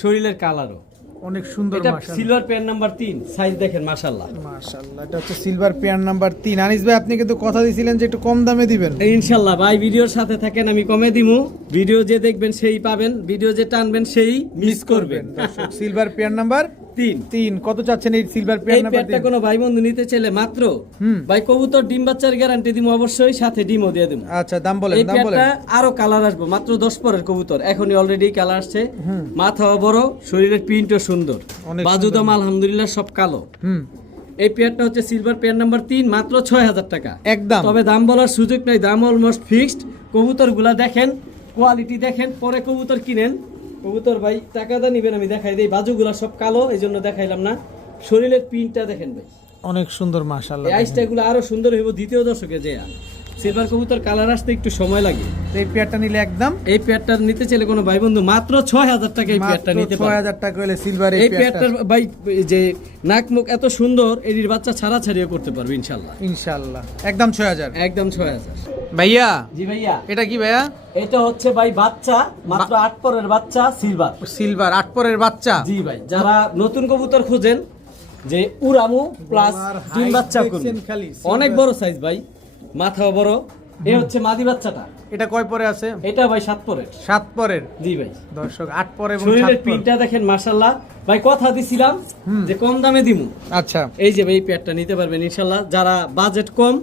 শরীরের কালারও। অনেক সুন্দর এটা মাশাআল্লাহ। সিলভার পেয়ার নাম্বার 3, সাইজ দেখেন মাশাআল্লাহ। মাশাআল্লাহ, এটা হচ্ছে সিলভার পেয়ার নাম্বার 3। আনিস ভাই, আপনি কিন্তু কথা দিয়েছিলেন যে একটু কম দামে দিবেন। ইনশাল্লাহ ভাই, ভিডিওর সাথে থাকেন, আমি কমে দিমু। ভিডিও যে দেখবেন সেই পাবেন, ভিডিও যে টানবেন সেই মিস করবেন। দর্শক, সিলভার পেয়ার নাম্বার 3। কত চাচ্ছেন এই সিলভার এই পেয়ার নাম্বার পেয়ারটা 3? কোনো ভাই বন্ধু নিতে চাইলে মাত্র, ভাই কবুতর ডিম বাচ্চার গ্যারান্টি দিমু অবশ্যই, সাথে ডিমও দিয়ে দিমু। আচ্ছা, দাম বলেন, এই দাম বলেন। পেয়ারটা আরো কালার আসবে, মাত্র 10 পরের কবুতর, এখনই অলরেডি কালার আসছে। মাথাও বড়, শরীরের প্রিন্টও সুন্দর, অনেক বাজুদাম আলহামদুলিল্লাহ সব কালো। এই পেয়ারটা হচ্ছে সিলভার পেয়ার নাম্বার 3, মাত্র 6,000 টাকা একদম। তবে দাম বলার সুযোগ নাই, দাম অলমোস্ট ফিক্সড। কবুতরগুলা দেখেন, কোয়ালিটি দেখেন, পরে কবুতর কিনেন। কবুতর ভাই টাকা দা নিবেন, আমি দেখাই দেই। বাজুগুলা সব কালো, এই জন্য দেখাইলাম না। শরীরের প্রিন্টটা দেখেন ভাই, অনেক সুন্দর মাশাআল্লাহ। এই আইসটাগুলো আরো সুন্দর হইব দ্বিতীয় দশকে যে। সিলভার কবুতর কালার আসতে একটু সময় লাগে। এই পেয়ারটা নিলে একদম, এই পেয়ারটা নিতে চাইলে কোনো ভাই বন্ধু মাত্র 6,000 টাকা এই পেয়ারটা নিতে পারে। 6,000 টাকা হলে সিলভার এই পেয়ারটার ভাই যে নাক মুখ এত সুন্দর, এর বাচ্চা ছাড়া ছাড়িয়ে করতে পারবে ইনশাআল্লাহ। ইনশাআল্লাহ একদম 6,000। একদম 6,000। ভাইয়া, জি ভাইয়া, এটা কি ভাইয়া? এটা হচ্ছে ভাই বাচ্চা, মাত্র 8 পরের বাচ্চা, সিলভার। সিলভার 8 পরের বাচ্চা। জি ভাই, যারা নতুন কবুতর খুঁজেন যে উড়ামু প্লাস ডিম বাচ্চা করুন, অনেক বড় সাইজ ভাই, মাথাও বড়। এই হচ্ছে মাদি বাচ্চাটা। এটা কয় পরে আছে? এটা ভাই 7 পরের। 7 পরের। জি ভাই। দর্শক, 8 পরে এবং শরীরের 7 পরে। প্রিন্টটা দেখেন মাশাআল্লাহ। ভাই কথা দিছিলাম যে কম দামে দিমু। আচ্ছা, এই যে ভাই এই পেয়ারটা নিতে পারবেন ইনশাআল্লাহ, যারা বাজেট কম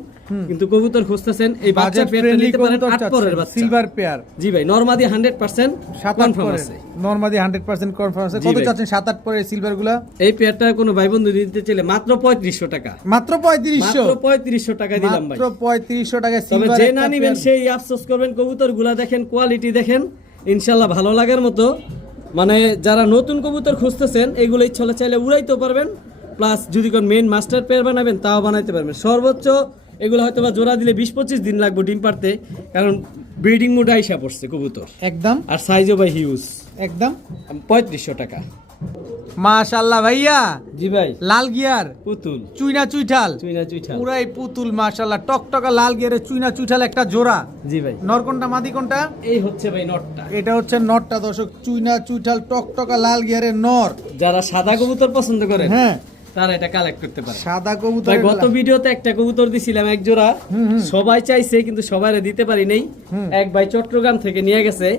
কিন্তু কবুতর খুঁজতেছেন, এই বাচ্চা বাজেট পেয়ারটা ফ্রেন্ডলি নিতে পারেন। কবুতর 8 পরের বাচ্চা, সিলভার পেয়ার। জি ভাই, নরমাদি 100% 7-8 কনফার্ম পরের। আছে। নরমাদি 100% কনফার্ম আছে। জি কত ভাই। চাচ্ছেন 7-8 পরের সিলভার গুলা? এই পেয়ারটা কোনো ভাই বন্ধু নিতে চাইলে মাত্র 3500 টাকা। মাত্র 3500। মাত্র 3500 টাকা দিলাম ভাই। মাত্র 3500 টাকা তবে সিলভার। যে না নিবেন সেই আফসোস করবেন। কবুতরগুলা দেখেন, কোয়ালিটি দেখেন, ইনশাআল্লাহ ভালো লাগার মতো। মানে যারা নতুন কবুতর খুঁজতেছেন, এগুলো ইচ্ছা চাইলে উড়াইতে পারবেন, প্লাস যদি কোন মেন মাস্টার পেয়ার বানাবেন তাও বানাইতে পারবেন। সর্বোচ্চ এগুলো হয়তো বা জোড়া দিলে 20-25 দিন লাগবে ডিম পারতে, কারণ ব্রিডিং মোড আইসা পড়ছে কবুতর। একদম, আর সাইজও ভাই হিউজ। একদম 3500 টাকা। মাশাআল্লাহ ভাইয়া। জি ভাই, লাল গিয়ার, পুতুল, চুইনা চুইঠাল, চুইনা চুইঠাল। পুরাই পুতুল মাশাআল্লাহ। টকটকা লাল গিয়ারে চুইনা চুইঠাল একটা জোড়া। জি ভাই। নর কোনটা, মাদি কোনটা? এই হচ্ছে ভাই নটটা। এটা হচ্ছে নরটা। দর্শক, চুইনা চুইঠাল টকটকা লাল গিয়ারে নর। যারা সাদা কবুতর পছন্দ করেন, হ্যাঁ, তারা এটা কালেক্ট করতে পারে। সাদা কবুতর। ভাই গত ভিডিওতে একটা কবুতর দিছিলাম এক জোড়া, সবাই চাইছে কিন্তু সবাইরে দিতে পারি নাই। এক ভাই চট্টগ্রাম থেকে নিয়ে গেছে,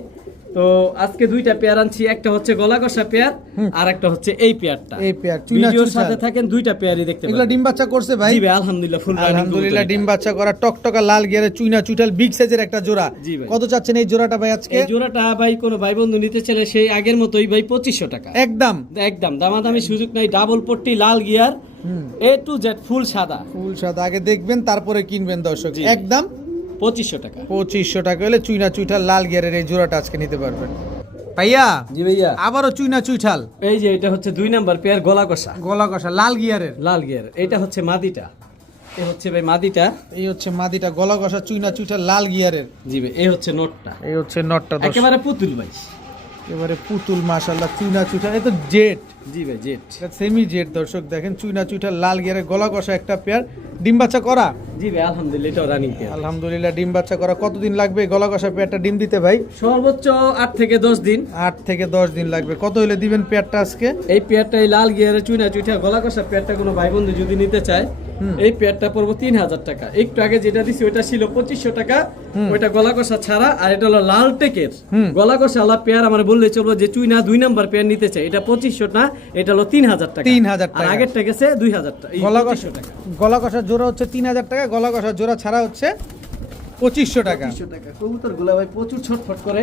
তো আজকে 2টা পেয়ার আনছি। একটা হচ্ছে গলা কষা পেয়ার, আর একটা হচ্ছে এই পেয়ারটা। এই পেয়ার চুইনা ভিডিওর চুইঠাল। সাথে থাকেন, 2টা পেয়ারই দেখতে এগুলা পাবেন। ডিম বাচ্চা করছে ভাই? জি ভাই, আলহামদুলিল্লাহ ফুল রানিং। আলহামদুলিল্লাহ ডিম বাচ্চা করা টকটকা লাল গিয়ারে চুইনা চুইঠাল বিগ সাইজের একটা জোড়া। জি ভাই। কত চাচ্ছেন এই জোড়াটা ভাই আজকে? এই জোড়াটা ভাই কোনো ভাই বন্ধু নিতে চাইলে সেই আগের মতোই ভাই 2500 টাকা। একদম, একদম দামাদামি সুযোগ নাই। Double Patti, Lal gear, A to Z ফুল সাদা। ফুল সাদা। আগে দেখবেন তারপরে কিনবেন দর্শক। জি। একদম 2500 টাকা। 2500 টাকা হলে চুইনা চুইঠাল লাল গিয়ারের এই জোড়াটা আজকে নিতে পারবেন ভাইয়া। জি ভাইয়া, আবারও চুইনা চুইঠাল। এই যে এটা হচ্ছে 2 নাম্বার পেয়ার গলা কষা, গলা কষা লাল গিয়ারের। লাল গিয়ার। এটা হচ্ছে মাদিটা। এ হচ্ছে ভাই মাদিটা। এই হচ্ছে মাদিটা, গলা কষা, চুইনা চুইটা, লাল গিয়ারের। জি ভাই এই হচ্ছে নটটা, এই হচ্ছে নটটা, একেবারে পুতুল ভাই, এবারে পুতুল মাশাআল্লাহ, চুইনা চুইটা, এই তো জেট। জি ভাই জেট, সেমি জেট দর্শক দেখেন, চুইনা চুইটা, লাল গিয়ারের, গলা কষা একটা পেয়ার। ডিম বাচ্চা করা? জি ভাই আলহামদুলিল্লাহ এটা রানিং পেয়ার। আলহামদুলিল্লাহ ডিম বাচ্চা করা। কতদিন লাগবে গলা কষা পেয়ারটা ডিম দিতে ভাই? সর্বোচ্চ 8 থেকে 10 দিন। 8 থেকে 10 দিন লাগবে। কত হলে দিবেন পেয়ারটা আজকে? এই পেয়ারটা, এই লাল গিয়ারে চুইনা চুইটা গলা কষা পেয়ারটা কোনো ভাই বন্ধু যদি নিতে চায়, এই পেয়ারটা পড়বো 3000 টাকা। একটু আগে যেটা দিছি ওটা ছিল 2500 টাকা, ওইটা গলা কষা ছাড়া। আর এটা হলো লাল টেকের গলা কষা আলা পেয়ার। আমার বললে চলবো যে চুইনা 2 নাম্বার পেয়ার নিতে চাই, এটা 2500 না, এটা হলো 3000 টাকা। 3000 আর টাকা। আগেরটা গেছে 2000 টাকা। গলা কষা, গলা কষা জোড়া হচ্ছে 3000 টাকা, গলা কষা জোড়া ছাড়া হচ্ছে 2500 টাকা। 2500 টাকা। কবুতর গুলা ভাই প্রচুর ছটফট করে,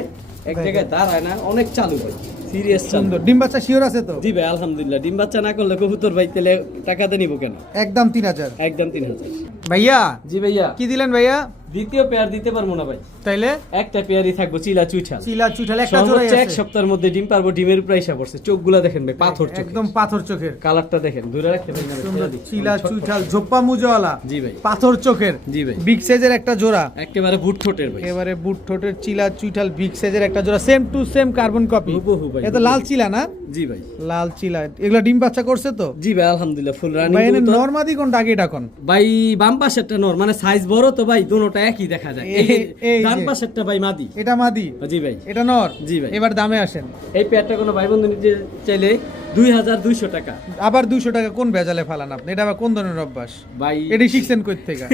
এক জায়গায় দাঁড়ায় না, অনেক চালু ভাই, সিরিয়াস চালু। সুন্দর। ডিম বাচ্চা শিওর আছে তো? জি ভাই আলহামদুলিল্লাহ। ডিম বাচ্চা না করলে কবুতর ভাই তেলে টাকাতে নিব কেন? একদম 3000। একদম 3000। ভাইয়া জি ভাইয়া। কি দিলেন ভাইয়া? দ্বিতীয় পেয়ার দিতে পারবো না ভাই, তাইলে একটা পেয়ারই থাকবো, চিলা চুইঠাল। চিলা চুইঠাল একটা জোড়াই সর্বোচ্চ এক আছে। সপ্তাহের মধ্যে ডিম পারবো। ডিমের উপর আইসা পড়ছে, চোখগুলা দেখেন ভাই, পাথর চোখ, একদম পাথর চোখের। কালারটা দেখেন, দূরে রাখতে পারি না, সুন্দর চিলা চুইঠাল, ঝোপ্পা মুজওয়ালা, জি ভাই, পাথর চোখের, জি ভাই, বিগ সাইজের একটা জোড়া। একেবারে বুট ঠোঁটের ভাই, এবারে বুট ঠোঁটের চিলা চুইঠাল, বিগ সাইজের একটা জোড়া, same to same carbon copy. হুবহু ভাই, এটা লাল চিলা না? জি ভাই, লাল চিলা। এগুলা ডিম বাচ্চা করছে তো? জি ভাই আলহামদুলিল্লাহ ফুল রানিং। ভাই এনে নরমাদি কোনটা আগে ডাকন? ভাই বাম পাশেরটা নর, মানে সাইজ বড় তো ভাই, দুটোটা একই দেখা যায়। এই ডান যে। পাশেরটা ভাই মাদি। এটা মাদি? জি ভাই, এটা নর? জি ভাই। এবার দামে আসেন। এই পেয়ারটা কোনো ভাই বন্ধু নিতে চাইলে 2200 টাকা। আবার 200 টাকা কোন ভেজালে ফালান আপনি? এটা আবার কোন ধরনের অভ্যাস ভাই এটি শিখছেন কই থেকে?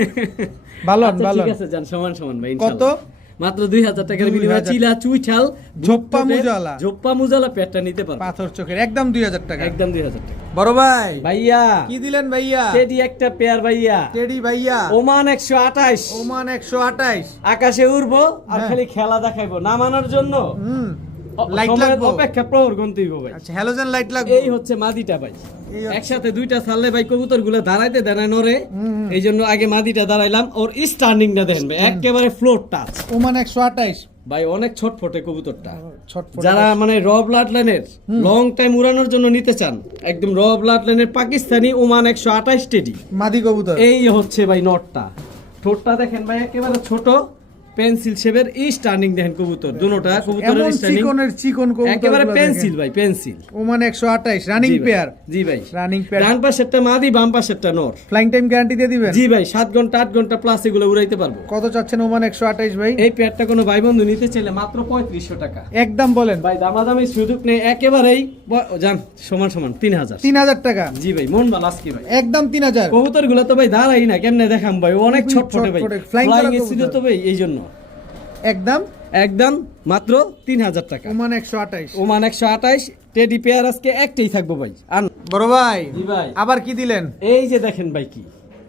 ভালো আচ্ছা, ভালো। ঠিক আছে যান, সমান সমান ভাই কত? ইনশাআল্লাহ। মাত্র 2000 টাকার বিনিময়ে 2000 চিলা চুইঠাল ঝোপ্পা মুজালা, ঝোপ্পা মুজালা পেয়ারটা নিতে পারবে পাথর চোখের, একদম 2000 টাকা। একদম 2000 টাকা। বড় ভাই ভাইয়া কি দিলেন ভাইয়া? টেডি একটা পেয়ার ভাইয়া, টেডি ভাইয়া, ওমান 128, ওমান 128। আকাশে উড়বো আর হ্যাঁ। খালি খেলা দেখাইবো, নামানোর জন্য লাইট সময়ের লাগবো? অপেক্ষা প্রহর গন্তিব ভাই। আচ্ছা হ্যালোজেন লাইট লাগবে? এই হচ্ছে মাদিটা ভাই, এই হচ্ছে- একসাথে দুইটা ছাড়লে ভাই কবুতর গুলো দাঁড়াইতে দাঁড়ায় নরে, এই জন্য আগে মাদিটা দাঁড়াইলাম। ওর স্টার্নিংটা দেখেন ভাই, একেবারে ফ্লোর টাচ ওমান 128। ভাই, অনেক ছটফটে কবুতরটা। ছটফট। যারা মানে র ব্লাড লাইনের লং টাইম উড়ানোর জন্য নিতে চান, একদম র ব্লাড লাইনের পাকিস্তানি ওমান 128 টেডি, মাদি কবুতর। এই হচ্ছে ভাই নটটা। ঠোঁটটা দেখেন ভাই একেবারে ছোট, পেন্সিল শেপের। এই স্টার্নিং দেখেন কবুতর, দুটোটা কবুতরের এমন স্টার্নিং চিকনের চিকন কবুতর একেবারে পেন্সিল ভাই, পেন্সিল। ওমান 128 রানিং জি ভাই, পেয়ার। জি ভাই, রানিং পেয়ার। ডান পাশেরটা মাদি, বাম পাশেরটা নর। ফ্লাইং টাইম গ্যারান্টি দিয়ে দিবেন? জি ভাই, 7 ঘন্টা 8 ঘন্টা প্লাস এগুলো উড়াইতে পারবো। কত চাচ্ছেন ওমান 128 ভাই? এই পেয়ারটা কোনো ভাই বন্ধু নিতে চাইলে মাত্র 3500 টাকা। একদম বলেন ভাই দামাদামি সুযোগ নেই, একেবারেই জান সমান সমান 3000। 3000 টাকা। জি ভাই, মন ভালো আজকে ভাই। একদম 3000। কবুতর গুলো তো ভাই দাঁড়াই না, কেমনে দেখাম ভাই, অনেক খুবই ছটফটে ভাই, ছটফটে, flying ফ্লাইং করা এসেছিল কবুতর। তো ভাই, এই জন্য একদম একদম মাত্র 3000 টাকা। ওমান 128। ওমান 128 টেডি পেয়ার আজকে একটাই থাকবো ভাই। আন বড় ভাই জি ভাই, আবার কি দিলেন? এই যে দেখেন ভাই, কি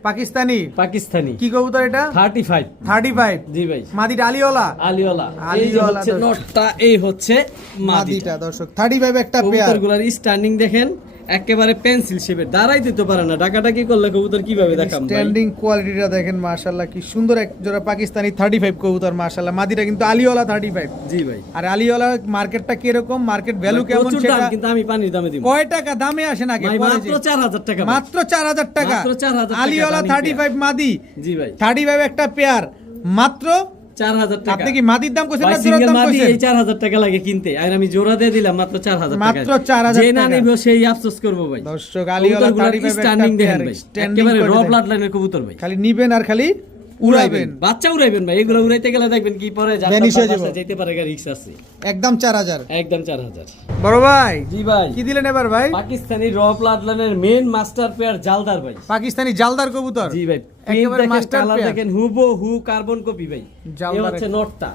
পাকিস্তানি পাকিস্তানি কি কবুতর এটা? 35। 35। জি ভাই, মাদিটা আলিওলা? আলিওলা। এই যে আলিওলা হচ্ছে দর্শক। নটটা, এই হচ্ছে মাদিটা। মাদিটা দর্শক 35 একটা পেয়ার। কবুতরগুলোর স্ট্যান্ডিং দেখেন, একেবারে পেন্সিল শেপের, দাঁড়াই দিতে পারে না। ডাকাডাকি করলে কবুতর কিভাবে দেখাম ভাই? স্ট্যান্ডিং কোয়ালিটিটা দেখেন মাশাআল্লাহ, কি সুন্দর এক জোড়া পাকিস্তানি 35 কবুতর মাশাআল্লাহ। মাদিটা কিন্তু আলিওলা 35। জি ভাই, আর আলিওলা মার্কেটটা কি রকম, মার্কেট ভ্যালু কেমন প্রচুর দাম, সেটা কিন্তু আমি পানির দামে দিব। কয় টাকা দামে আসেন আগে ভাই পরে মাত্র যে। 4000 টাকা ভাই। মাত্র 4000 টাকা। মাত্র 4000 টাকা আলিওলা running 35 মাদি, জি ভাই, 35 একটা পেয়ার মাত্র 4000 টাকা। আপনি কি মাদির দাম কইছেন ভাই না জোড়ার সিঙ্গেল দাম মাদি কইছেন? এই 4000 টাকা লাগে কিনতে, আর আমি জোড়া দিয়ে দিলাম মাত্র 4000 টাকা। মাত্র 4000 যে না টাকা। নিবে সেই আফসোস করবো ভাই। দর্শক আলিওলা 35 স্ট্যান্ডিং একটা দেখেন পেয়ার, ভাই, স্ট্যান্ডিং একেবারে র করে ব্লাড লাইনের কবুতর ভাই। খালি নিবেন আর খালি উড়াইবেন। বাচ্চা উড়াইবেন ভাই, এগুলো উড়াইতে গেলে দেখবেন কি পরে Vanish হয়ে যাবে। যেতে পারে, রিস্ক আছে। একদম 4000। একদম 4000। বড় ভাই জি ভাই, কি দিলেন এবার ভাই? পাকিস্তানি র ব্লাড লাইনের মেন মাস্টার পেয়ার জালদার ভাই। পাকিস্তানি জালদার কবুতর। জি ভাই, একেবারে দেখেন, মাস্টার কালার পেয়ার। দেখেন, হুবহু কার্বন কপি ভাই। জালদার এই হচ্ছে নটটা।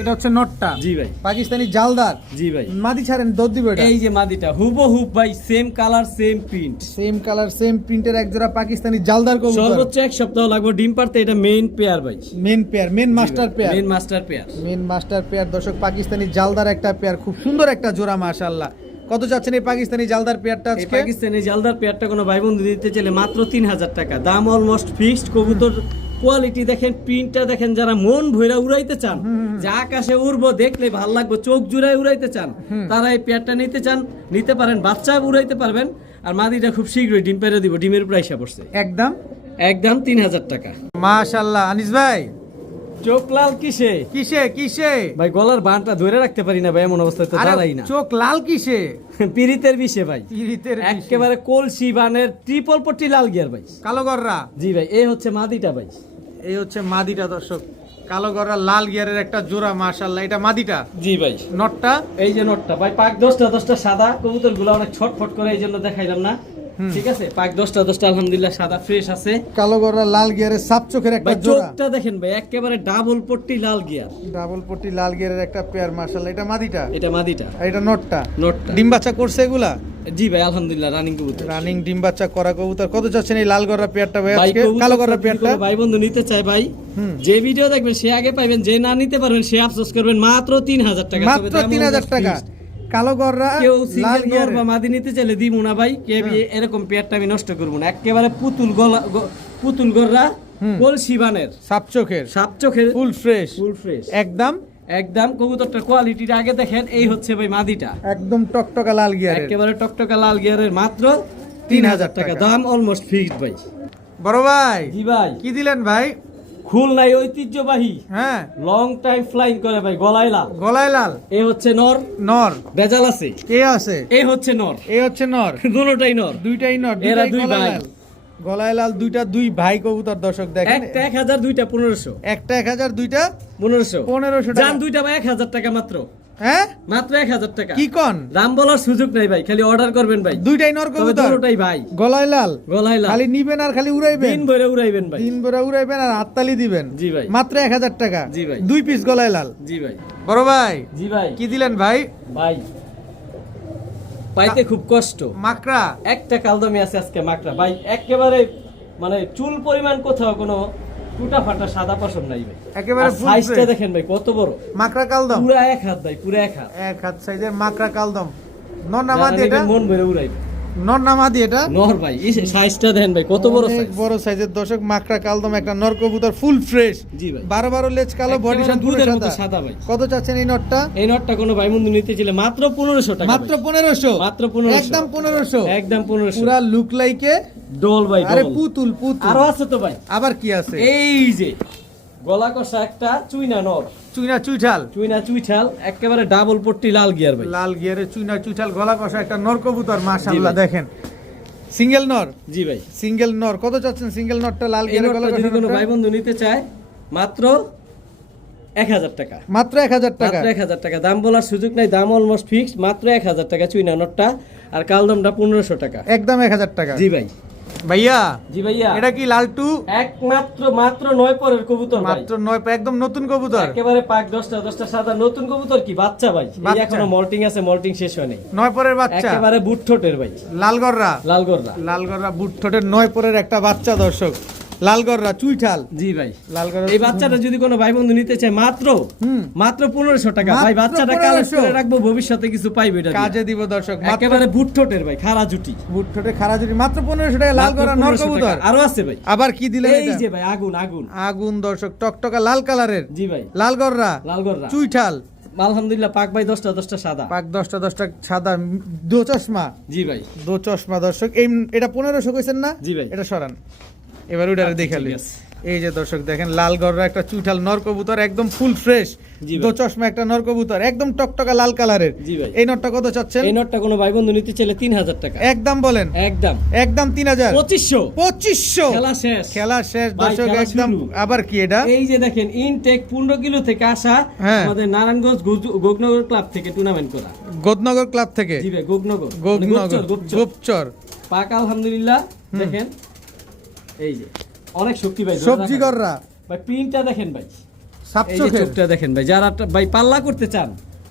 এটা হচ্ছে নটটা। জি ভাই, পাকিস্তানি জালদার। জি ভাই, মাদি ছাড়েন দৌড় দিবে এটা। এই যে মাদিটা হুবহু ভাই, same colour same print. Same colour same প্রিন্টের এক জোড়া পাকিস্তানি জালদার কবুতর। সর্বোচ্চ 1 সপ্তাহ লাগবে ডিম পারতে। এটা মেইন পেয়ার ভাই, main pair, main master pair. Main master pair. Main master pair দর্শক, পাকিস্তানি জালদার একটা পেয়ার, খুব সুন্দর একটা জোড়া মাশাআল্লাহ। কত চাচ্ছেন এই পাকিস্তানি জালদার পেয়ারটা এই আজকে? পাকিস্তানি জালদার পেয়ারটা কোনো ভাই বন্ধু দিতে চাইলে মাত্র 3000 টাকা। দাম অলমোস্ট ফিক্সড। কবুতর কোয়ালিটি দেখেন, প্রিন্টটা দেখেন, যারা মন ভইরা উড়াইতে চান, যে আকাশে উড়বো দেখলে ভাল লাগবে, চোখ জুড়াই উড়াইতে চান, তারা এই পেয়ারটা নিতে চান, নিতে পারেন। বাচ্চা উড়াইতে পারবেন। আর মাদিটা খুব শীঘ্রই ডিম পেরে দিব, ডিমের উপর আইসা পড়ছে। একদম একদম 3000 টাকা। মাশাআল্লাহ আনিস ভাই, চোখ লাল কিসে কিসে কিসে ভাই? গলার বানটা ধরে রাখতে পারি না ভাই, এমন অবস্থায় তো আরে দাঁড়াই না। চোখ লাল কিসে? পিরিতের বিষে ভাই, পিরিতের বিষে। একেবারে কলসি বানের ট্রিপল পট্টি লাল গিয়ার ভাই। কালো গররা, জি ভাই, এই হচ্ছে মাদিটা ভাই। এই হচ্ছে মাদিটা দর্শক, কালো গররা লাল গিয়ারের একটা জোড়া। মাশাআল্লাহ, এটা মাদিটা। জি ভাই, নটটা এই যে নটটা ভাই, পাক 10টা সাদা, কবুতর গুলো অনেক ছটফট করে, এই জন্য দেখাইলাম না। ঠিক আছে, পাক 10টা আলহামদুলিল্লাহ সাদা ফ্রেশ আছে। কালো গররা লাল গিয়ারের সাপ চোখের একটা ভাই জোড়া। চোখটা দেখেন ভাই, একেবারে ডাবল পট্টি লাল গিয়ার। ডাবল পট্টি লাল গিয়ারের একটা পেয়ার। মাশাআল্লাহ, এটা মাদিটা, এটা মাদিটা, আর এটা নটটা। নটটা। ডিম বাচ্চা করছে এগুলা? জি ভাই আলহামদুলিল্লাহ রানিং কবুতর। রানিং ডিম বাচ্চা করা কবুতর। কত চাচ্ছেন এই লাল গররা পেয়ারটা ভাই ভাই আজকে? কবুতরটা কালো গররা যদি পেয়ারটা কোনো ভাই বন্ধু নিতে চায় ভাই, যে ভিডিও দেখবেন সে আগে পাইবেন, যে না নিতে পারবেন সে আফসোস করবেন। মাত্র 3000 টাকা, মাত্র 3000 টাকা। কালো গররা কেউ লাল সিঙ্গেল নর গিয়ারের। বা মাদি নিতে চাইলে দিমু না ভাই, কে এরকম পেয়ারটা আমি নষ্ট করবো না। একেবারে পুতুল গররা কলসি বানের সাপ চোখের, সাপ চোখের ফুল ফ্রেশ, ফুল ফ্রেশ একদম একদম। কবুতরটার কোয়ালিটিটা আগে দেখেন। এই হচ্ছে ভাই মাদিটা, একদম টকটকা লাল গিয়ারের। একেবারে টকটকা লাল গিয়ারের, মাত্র 3000 টাকা টাকা। দাম, অলমোস্ট ফিক্সড ভাই। বড় ভাই জি ভাই, কি দিলেন ভাই? খুলনাই ঐতিহ্যবাহী হ্যাঁ, লং টাইম ফ্লাইং করে ভাই, গলায় লাল। গলায় লাল, এ হচ্ছে নর, নর। বেজাল আছে। কে আছে? এ হচ্ছে নর, এই হচ্ছে নর। দুটোটাই নর। দুইটাই নর, এরা দুইটাই দুই গলায় ভাই। লাল। গলায় লাল দুইটা, দুই ভাই কবুতর দর্শক দেখেন। একটা 1000, দুইটা 1500। একটা 1000, দুইটা 1500 1500 জান, টাকা। দুইটা ভাই 1000 টাকা মাত্র, হ্যাঁ, মাত্র 1000 টাকা। কি কোন? দাম বলার সুযোগ নাই ভাই, খালি অর্ডার করবেন ভাই। দুইটাই নর তবে কবুতর, দুটোটাই ভাই গলায় লাল। গলায় লাল, খালি নিবেন আর খালি উড়াইবেন, দিন ভরে উড়াইবেন ভাই। দিন ভরে উড়াইবেন আর হাততালি দিবেন। জি ভাই, মাত্র 1000 টাকা। জি ভাই। দুই পিস গলায় লাল। জি ভাই, বড় ভাই জি ভাই। কি দিলেন ভাই? ভাই পাইতে খুব কষ্ট। মাকড়া, একটা কালদমি আছে আজকে মাকড়া ভাই, একেবারে মানে চুল পরিমাণ কোথাও কোনো টুটা ফাটা সাদা পশম নাই ভাই। একেবারে full সাইজটা fresh। দেখেন ভাই কত বড়, মাকড়া কালদম, পুরা এক হাত ভাই, পুরা এক হাত। এক হাত সাইজের মাকড়া কালদম। নর যারা নামাদি এটা, নেবেন মন ভরে উড়াইবে। নর নামাদি এটা। নর ভাই, এই সাইজটা দেখেন ভাই কত বড় অনেক সাইজ। বড় সাইজের দর্শক, মাকড়া কালদম একটা নর কবুতর, ফুল ফ্রেশ। জি ভাই, 12 লেজ কালো, বডি একেবারে সম্পূর্ণ দুধের মতো সাদা। সাদা ভাই। কত চাচ্ছেন এই নটটা? এই নটটা কোনো ভাই বন্ধু নিতে চাইলে মাত্র 1500 টাকা। মাত্র 1500, মাত্র 1500, একদম 1500, একদম 1500। পুরা লুক লাইকে ডোল ভাই, আরে ডোল। পুতুল পুতুল। আরো আছে তো ভাই, আবার কি আছে? এই যে গলা কষা একটা চুইনা নর, চুইনা চুইঠাল, চুইনা চুইঠাল, একেবারে ডাবল পট্টি লাল গিয়ার ভাই। লাল গিয়ারে চুইনা চুইঠাল গলা কষা একটা নর কবুতর। মাশাআল্লাহ জি ভাই। দেখেন, সিঙ্গেল নর, জি ভাই, সিঙ্গেল নর। কত চাচ্ছেন সিঙ্গেল নরটা লাল এই গিয়ারে গলা নটটা যদি কোনো কষা? ভাই বন্ধু নিতে চায় মাত্র 1000 টাকা, মাত্র 1000 টাকা। মাত্র 1000 টাকা। দাম বলার সুযোগ নাই, দাম অলমোস্ট ফিক্সড, মাত্র 1000 টাকা চুইনা নটটা। আর কালদমটা 1500 টাকা। একদম 1000 টাকা। জি ভাই, ভাইয়া জি ভাইয়া। এটা কি লালটু? মাত্র 9 পরের কবুতর ভাই, মাত্র 9, একদম নতুন কবুতর। একেবারে পাক 10টা সাদা, নতুন কবুতর কি বাচ্চা ভাই। এই বাচ্চা। এখনো মল্টিং আছে, মল্টিং শেষ হয়নি। 9 পরের বাচ্চা, একেবারে বুট ঠোঁটের ভাই, লালগররা, লালগোররা। লালগররা বুট ঠোঁটের 9 পরের একটা বাচ্চা দর্শক, লালগররা চুইঠাল। জি ভাই, লালগররা এই বাচ্চাটা যদি কোনো ভাই বন্ধু নিতে চায় মাত্র 1500 টাকা ভাই। মাত্র বাচ্চাটা 1500 কালেক্ট করে রাখবো, ভবিষ্যতে কিছু পাইবে এটা দিয়ে। কাজে দিব দর্শক। মাত্র একেবারে বুট ঠোঁটের ভাই, খাড়া জুটি। বুট ঠোঁটে খাড়া জুটি, মাত্র 1500 টাকা লালগররা মাত্র নর 1500 কবুতর। টাকা। আরো আছে ভাই, আবার কি দিলেন এই এটা? যে ভাই আগুন আগুন আগুন দর্শক, টকটকা লাল কালারের জি ভাই, লালগররা লালগোররা। চুইঠাল। আলহামদুলিল্লাহ পাক ভাই 10টা সাদা। পাক 10টা সাদা, দো চশমা, জি ভাই, দো চশমা দর্শক। এই এটা 1500 কইছেন না? জি ভাই। এটা সরান, এবার ওইটারে আচ্ছা, দেখালি। ঠিক আছে। এই যে দর্শক দেখেন, লাল গররা একটা চুইঠাল নর কবুতর, একদম ফুল ফ্রেশ। জি ভাই। দো চশমা একটা নর কবুতর, একদম টকটকা লাল কালারের। জি ভাই। এই নরটা কত চাচ্ছেন? এই নটটা কোনো ভাই বন্ধু নিতে চাইলে 3000 টাকা, একদম বলেন, একদম একদম 3000, 2500। 2500। খেলা শেষ, খেলা শেষ ভাই, দর্শক, খেলা একদম। শুরু। আবার কি এটা? এই যে দেখেন ইনটেক 15 কিলো থেকে আসা, হ্যাঁ। আমাদের নারায়ণগঞ্জ গোগনগর ক্লাব থেকে টুর্নামেন্ট করা। গোদনগর ক্লাব থেকে। জি ভাই, গোগনগর, মানে গোপনগর, গোপচর। গোপচর। পাক আলহামদুলিল্লাহ দেখেন, এই যে অনেক শক্তি ভাই। ধরে সবজি রাখা। গররা ভাই প্রিন্টটা দেখেন ভাই, সাপ এই যে চোখের। চোখটা দেখেন ভাই। যারা ভাই পাল্লা করতে চান,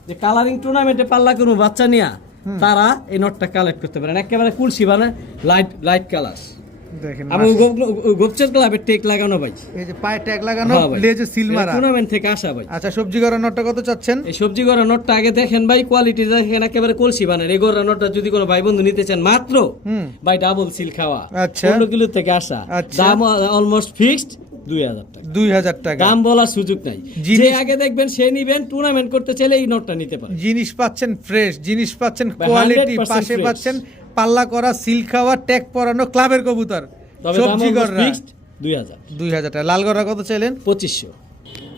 যে কালারিং টুর্নামেন্টে পাল্লা করবো বাচ্চা নিয়া, তারা এই নটটা কালেক্ট করতে পারেন। একেবারে কুলসি মানে লাইট কালার। দেখেন আমি গোপচর ক্লাবের টেক লাগানো ভাই, এই যে পায়ে ট্যাগ লাগানো, হ্যাঁ ভাই। লেজে সিল মারা। টুর্নামেন্ট থেকে আসা ভাই। আচ্ছা, সবজি গররা নরটা কত চাচ্ছেন? এই সবজি গড়া নোটটা আগে দেখেন ভাই, কোয়ালিটি দেখেন, একেবারে কলসি বানের। এই গড়া নোটটা যদি কোনো ভাই বন্ধু নিতে চান মাত্র ভাই ডাবল সিল খাওয়া, আচ্ছা। 15 কিলো থেকে আসা, আচ্ছা। দাম অলমোস্ট ফিক্সড 2000 টাকা। 2000 টাকা। দাম বলার সুযোগ নাই, যে জিনিস- আগে দেখবেন সে নিবেন। টুর্নামেন্ট করতে চাইলে এই নোটটা নিতে পারেন। জিনিস পাচ্ছেন ফ্রেশ, জিনিস পাচ্ছেন ভাই, কোয়ালিটি, 100% পাশে fresh। পাচ্ছেন পাল্লা করা, সিল খাওয়া, ট্যাগ পরানো ক্লাবের কবুতর। তবে দাম সবজি গররা ফিক্সড 2000 2000 টাকা। লাল গররা কত চাইলেন? 2500।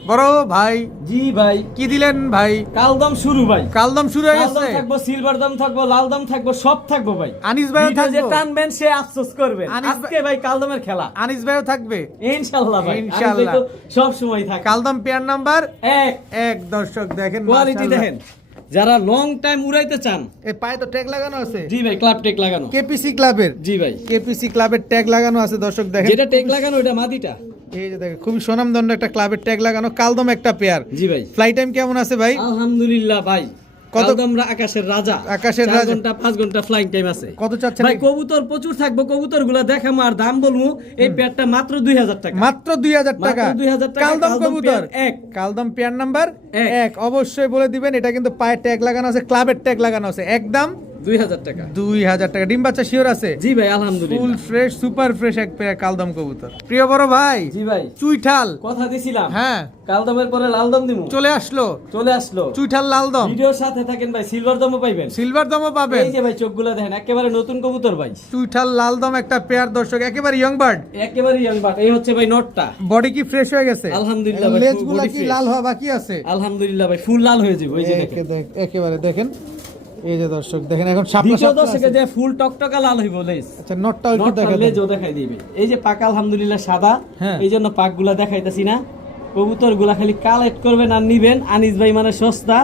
বড় ভাই জি ভাই, কি দিলেন ভাই? কালদম শুরু ভাই। কালদম শুরু হয়ে কালদম গেছে। থাকবো, সিলভার দাম থাকবো, লাল দাম থাকবো, সব থাকবো ভাই। আনিস ভাইও ভিডিও যে থাকবে। টানবেন সে আফসোস করবেন। আনিস ভাই- আজকে ভাই কালদমের খেলা আনিস ভাইও থাকবে ইনশাআল্লাহ ভাই। ইনশাআল্লাহ। আমি তো সব সময় থাকি। কালদম পেয়ার নাম্বার এক 1। দর্শক দেখেন কোয়ালিটি মাশাআল্লাহ। দেখেন, যারা লং টাইম উড়াইতে চান। এই পায়ে তো ট্যাগ লাগানো আছে। জি ভাই, ক্লাব টেক লাগানো। কেপিসি ক্লাবের। জি ভাই, কেপিসি ক্লাবের ট্যাগ লাগানো আছে দর্শক দেখেন। যেটা টেক লাগানো ওটা মাদিটা। এই যে দেখেন খুবই সুনামধন্য একটা ক্লাবের ট্যাগ লাগানো, কালদম একটা পেয়ার। জি ভাই, ফ্লাই টাইম কেমন আছে ভাই? আলহামদুলিল্লাহ ভাই। কত- কালদমরা আকাশের রাজা। আকাশের 4 রাজা। ঘন্টা 5 ঘন্টা ফ্লাইং টাইম আছে। কত চাচ্ছেন? ভাই কবুতর প্রচুর থাকবো, কবুতরগুলা দেখামু আর দাম বলমু। এই পেয়ারটা মাত্র 2000 টাকা। মাত্র 2000 টাকা। মাত্র 2000 টাকা। কালদম কালদম কবুতর পেয়ার এক। কালদম পেয়ার নাম্বার এক। 1 অবশ্যই বলে দিবেন। এটা কিন্তু পায়ে ট্যাগ লাগানো আছে, ক্লাবের ট্যাগ লাগানো আছে। একদম 2000 টাকা। 2000 টাকা। ডিম বাচ্চা শিওর আছে? জি ভাই, ফুল আলহামদুলিল্লাহ। ফ্রেশ সুপার ফ্রেশ এক পেয়ার কালদম কবুতর। প্রিয় বড় ভাই জি ভাই, চুইঠাল। কথা দিছিলাম। হ্যাঁ কালদমের পরে লাল দম দিমু। চলে আসলো চলে আসলো। চুইঠাল লাল দম। ভিডিওর সাথে থাকেন ভাই, সিলভার দমও পাইবেন। সিলভার দমও পাবেন। এই যে ভাই চোখগুলা দেখেন, একেবারে নতুন কবুতর ভাই। চুইঠাল লাল দম একটা পেয়ার দর্শক, একেবারে ইয়ং বার্ড। একেবারে ইয়াং বাট। এই হচ্ছে ভাই নটটা। বডি কি ফ্রেশ হয়ে গেছে? আলহামদুলিল্লাহ ভাই, লেজগুলা body কি fresh। লাল হওয়া বাকি আছে? আলহামদুলিল্লাহ ভাই, ফুল লাল হয়ে যাবে। ওই যে দেখেন, একেবারে দেখেন। এই যে দর্শক দেখেন এখন সাপলা দ্বিতীয় সাপলা দর্শকে আছে। যে ফুল টকটকা লাল হইব লেজ। আচ্ছা নটটাও একটু নট দেখা থাকলে দেন। জো দেখাই দিবে। এই যে পাক আলহামদুলিল্লাহ সাদা, হ্যাঁ। এই জন্য পাকগুলা দেখাইতাছি না। কবুতরগুলা খালি কালেক্ট করবেন আর নিবেন। আনিস ভাই মানে সস্তা,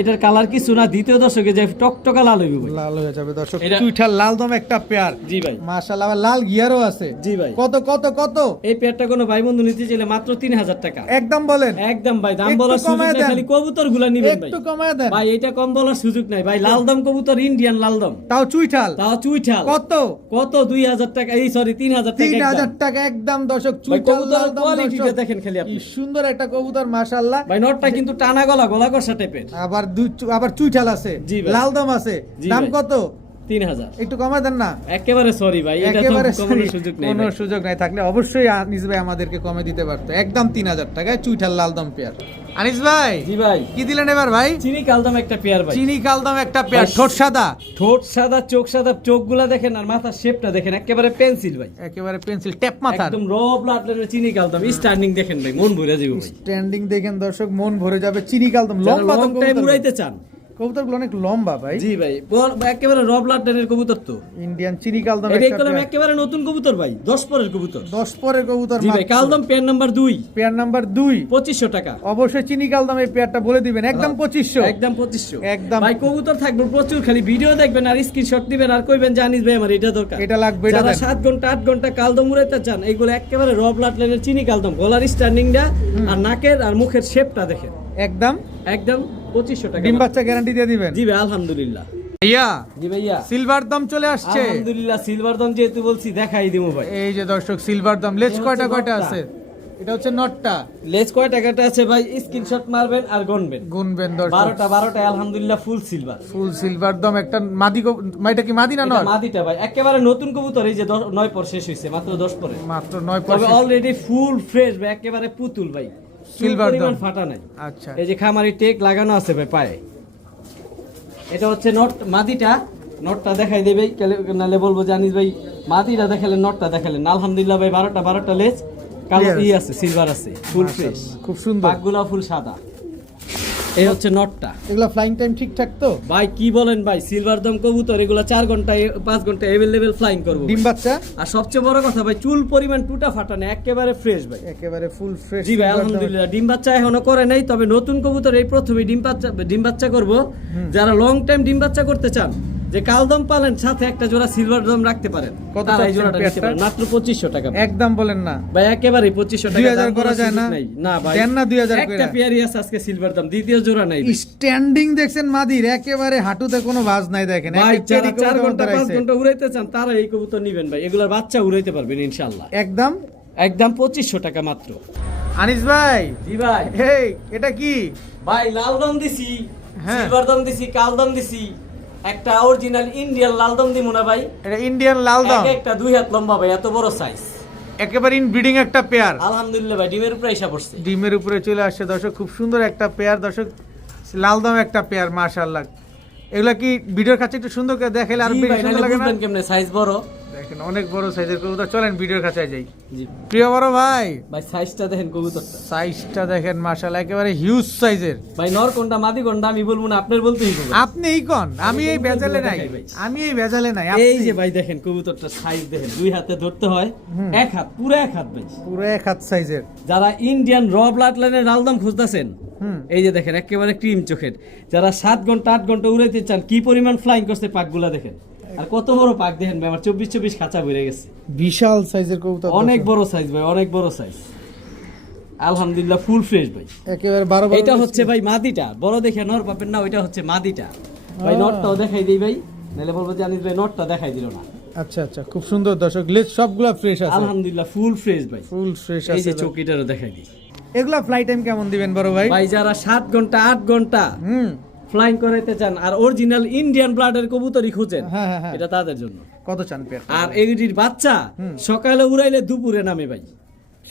এটার কালার কিছু না। দ্বিতীয় দর্শকে যে টকটকা লাল হইব ভাই। লাল হয়ে যাবে দর্শক। এটা- চুইঠাল লাল দম একটা পেয়ার। জি ভাই, মাশাআল্লাহ, আবার লাল গিয়ারও আছে। জি ভাই। কত কত কত? এই পেয়ারটা কোনো ভাই বন্ধু নিতে চাইলে মাত্র 3000 টাকা। একদম বলেন। একদম ভাই, দাম একটু বলার সুযোগ কমায় নাই, দেন। খালি কবুতরগুলা নিবেন ভাই। একটু কমায় দেন। ভাই এটা কম বলার সুযোগ নাই ভাই। লাল দম কবুতর, ইন্ডিয়ান লাল দম, তাও চুইঠাল। তাও চুইঠাল। কত? কত? 2000 টাকা। এই সরি 3000 টাকা। 3000 একদম। টাকা একদম দর্শক। ভাই চুইঠাল কবুতরের লাল দম কোয়ালিটিটা দর্শক। দেখেন খালি আপনি। কি সুন্দর একটা কবুতর মাশাআল্লাহ। ভাই নটটা কিন্তু টানা গলা, গলা কষা টাইপের। আবার চুইঠাল আছে, জি ভাই। লাল দম আছে। জি দাম ভাই। কত? 3000। একটু কমায় দেন না। একেবারে সরি ভাই, এটা তো একেবারে কমানোর sorry, সুযোগ নেই কোনো ভাই। সুযোগ নাই। থাকলে অবশ্যই আনিস ভাই আমাদেরকে কমে দিতে পারতো। একদম 3000 টাকায় চুইঠাল লাল দম পেয়ার। আনিস ভাই জি ভাই, কি দিলেন এবার ভাই? চিনি কালদম একটা পেয়ার ভাই। চিনি কালদম একটা পেয়ার, ভাই, ঠোঁট সাদা। ঠোঁট সাদা, চোখ সাদা, চোখগুলা দেখেন আর মাথার শেপটা দেখেন, একেবারে পেন্সিল ভাই। একেবারে পেন্সিল ট্যাপ মাথার। একদম র ব্লাড লাইনের চিনি কালদম। স্ট্যান্ডিং দেখেন ভাই, মন ভরে যাবে ভাই। স্ট্যান্ডিং দেখেন দর্শক, মন ভরে যাবে। চিনি কালদম লম্বা লং টাইম তো উড়াইতে চান। কবুতরগুলো অনেক লম্বা ভাই। জি ভাই, একেবারে র ব্লাড লাইনের কবুতর তো। ইন্ডিয়ান চিনি কালদম এটা একটা কলম পেয়ার। একেবারে নতুন কবুতর ভাই, 10 পরের কবুতর। 10 পরের কবুতর জি ভাই, মাত্র। কালদম পেয়ার নাম্বার 2, পেয়ার নাম্বার 2 2500 টাকা। অবশ্যই চিনি কালদম এই পেয়ারটা বলে দিবেন। একদম 2500। একদম 2500। একদম। ভাই কবুতর থাকবে প্রচুর, খালি ভিডিও দেখবেন আর স্ক্রিনশট দিবেন আর কইবেন জানিস ভাই আমার এটা দরকার, এটা লাগবে, এটা যারা দেন। 7 ঘন্টা 8 ঘন্টা কালদম উড়াইতে চান, এইগুলো একেবারে র ব্লাড লাইনের চিনি কালদম। গলার স্ট্যান্ডিংটা আর নাকের আর মুখের শেপটা দেখেন। একদম একদম 2500 টাকা। ডিম বাচ্চা গ্যারান্টি দিয়ে দিবেন। জি ভাই, আলহামদুলিল্লাহ। ভাইয়া জি ভাইয়া, সিলভার দম চলে আসছে। আলহামদুলিল্লাহ। সিলভার দম যেহেতু বলছি দেখাই দিমু ভাই। এই যে দর্শক সিলভার দম। লেজ এই কয়টা হচ্ছে কয়টা নটটা। আছে? এটা হচ্ছে নটটা। লেজ কয় টাকাটা আছে ভাই? স্ক্রিনশট মারবেন আর গুনবেন। গুনবেন দর্শক। 12টা আলহামদুলিল্লাহ ফুল সিলভার। ফুল সিলভার দম একটা মাদি এটা কি মাদি না এটা নর? মাদিটা ভাই, একেবারে নতুন কবুতর। এই যে 9 পর শেষ হইছে, মাত্র 10 পরে। মাত্র 9 তবে পার্সেন্ট। অলরেডি ফুল ফ্রেশ ভাই, একেবারে পুতুল ভাই। সিলভার পরিমাণ দম। ফাটা নাই। আচ্ছা এই যে খামারি টেক লাগানো আছে ভাই পায়ে। এটা হচ্ছে নট মাদিটা। নটটা দেখাই দেবে, নালে বলবো জানিস ভাই মাদিটা দেখালেন, নটটা দেখালেন। আলহামদুলিল্লাহ ভাই, 12টা লেজ, কালো Clear ই আছে, সিলভার আছে, ফুল ফ্রেশ। খুব সুন্দর। পাকগুলা ফুল সাদা। এই হচ্ছে নটটা। এগুলা ফ্লাইং টাইম ঠিকঠাক তো? ভাই কি বলেন ভাই, সিলভার দম কবুতর এগুলা 4 ঘন্টা 5 ঘন্টা এভেলেবেল ফ্লাইং করবো। ডিম বাচ্চা আর সবচেয়ে বড় কথা ভাই, চুল পরিমাণ টুটা ফাটা নেই, একেবারে ফ্রেশ ভাই। একেবারে ফুল ফ্রেশ। জি ভাই, আলহামদুলিল্লাহ। ডিম বাচ্চা এখনো করে নাই, তবে নতুন কবুতর এই প্রথমে ডিম বাচ্চা করব। যারা লং টাইম ডিম বাচ্চা করতে চান, যে কালদম পালেন সাথে একটা জোড়া সিলভার দম রাখতে পারেন, কত তারা এই চাচ্ছেন জোড়াটা নিতে পেয়ারটা? পারেন মাত্র 2500 টাকা। একদম বলেন না ভাই একেবারে 2500 টাকা। 2000 করা যায় না? না ভাই, দেন না 2000 একটা কইরা। পেয়ারই আছে আজকে সিলভার দম, দ্বিতীয় জোড়া নাই ভাই। স্ট্যান্ডিং দেখছেন মাদির, একেবারে হাঁটুতে কোনো ভাঁজ নাই দেখেন। ভাই এক যারা পেয়ারই 4 কবুতর ঘন্টা 5 দাঁড়াইছে। ঘন্টা উড়াইতে চান, তারা এই কবুতর নিবেন ভাই। এগুলার বাচ্চা উড়াইতে পারবেন ইনশাআল্লাহ। একদম একদম 2500 টাকা মাত্র। আনিস ভাই জি ভাই। এই এটা কি? ভাই লাল দম দিছি, হ্যাঁ। সিলভার দম দিছি, কাল দম দিছি, একটা অরিজিনাল ইন্ডিয়ান লাল দম দিমু না ভাই। এটা ইন্ডিয়ান লাল দম, একটা 2 হাত লম্বা ভাই, এত বড় সাইজ। একেবারে ইনব্রিডিং একটা পেয়ার। আলহামদুলিল্লাহ ভাই, ডিমের উপরে এসে পড়ছে। ডিমের উপরে চলে আসছে দর্শক, খুব সুন্দর একটা পেয়ার দর্শক, লাল দম একটা পেয়ার মাশাআল্লাহ। এগুলা কি ভিডিওর কাছে একটু সুন্দর করে দেখাইলে আর জি বেশি ভাই, সুন্দর নাহলে লাগে না? বুঝবেন কেমনে সাইজ বড়। দেখেন অনেক বড় সাইজের কবুতর, চলেন ভিডিওর কাছে যাই। জি প্রিয় বড় ভাই, ভাই সাইজটা দেখেন কবুতরটা, সাইজটা দেখেন মাশাআল্লাহ একেবারে হিউজ সাইজের। ভাই নর কোনটা মাদি কোনটা আমি বলবো না, আপনার বলতেই হবে। আপনিই কোন, আমি এই ভেজালে নাই, আমি এই ভেজালে নাই। এই যে ভাই দেখেন কবুতরটা সাইজ দেখেন, দুই হাতে ধরতে হয়, এক হাত, পুরো এক হাত ভাই, পুরো এক হাত সাইজের। যারা ইন্ডিয়ান র ব্লাড লাইনের লালদম খুঁজতেছেন, এই যে দেখেন একেবারে ক্রিম চোখের, যারা 7 ঘন্টা 8 ঘন্টা উড়াইতে চান, কি পরিমাণ ফ্লাইং করছে পাকগুলা দেখেন, আর কত বড় পাক দেখেন ভাই, আমার 24 খাঁচা ভরে গেছে, বিশাল সাইজের কবুতর, অনেক বড় সাইজ ভাই, অনেক বড় সাইজ, আলহামদুলিল্লাহ ফুল ফ্রেশ ভাই। একেবারে 12 এটা হচ্ছে ভাই মাদিটা, বড় দেখে নর পাবেন না, ওইটা হচ্ছে মাদিটা ভাই। নটটাও দেখাই দেই ভাই, নাহলে বলবো যে আনিস ভাই নটটা দেখাই দিল না। আচ্ছা আচ্ছা, খুব সুন্দর দর্শক, লেজ সবগুলা ফ্রেশ আছে, আলহামদুলিল্লাহ ফুল ফ্রেশ ভাই, ফুল ফ্রেশ এই যে আছে। চৌকিটারও দেখাই দিই এগুলা ফ্লাই টাইম কেমন দিবেন বড় ভাই? ভাই, যারা 7 ঘন্টা 8 ঘন্টা ফ্লাইং করাইতে চান আর অরিজিনাল ইন্ডিয়ান ব্লাডের কবুতরই খুঁজেন, হ্যাঁ হ্যাঁ হ্যাঁ। এটা তাদের জন্য। কত চান পেয়ার? আর এগুলির বাচ্চা সকালে উড়াইলে দুপুরে নামে ভাই,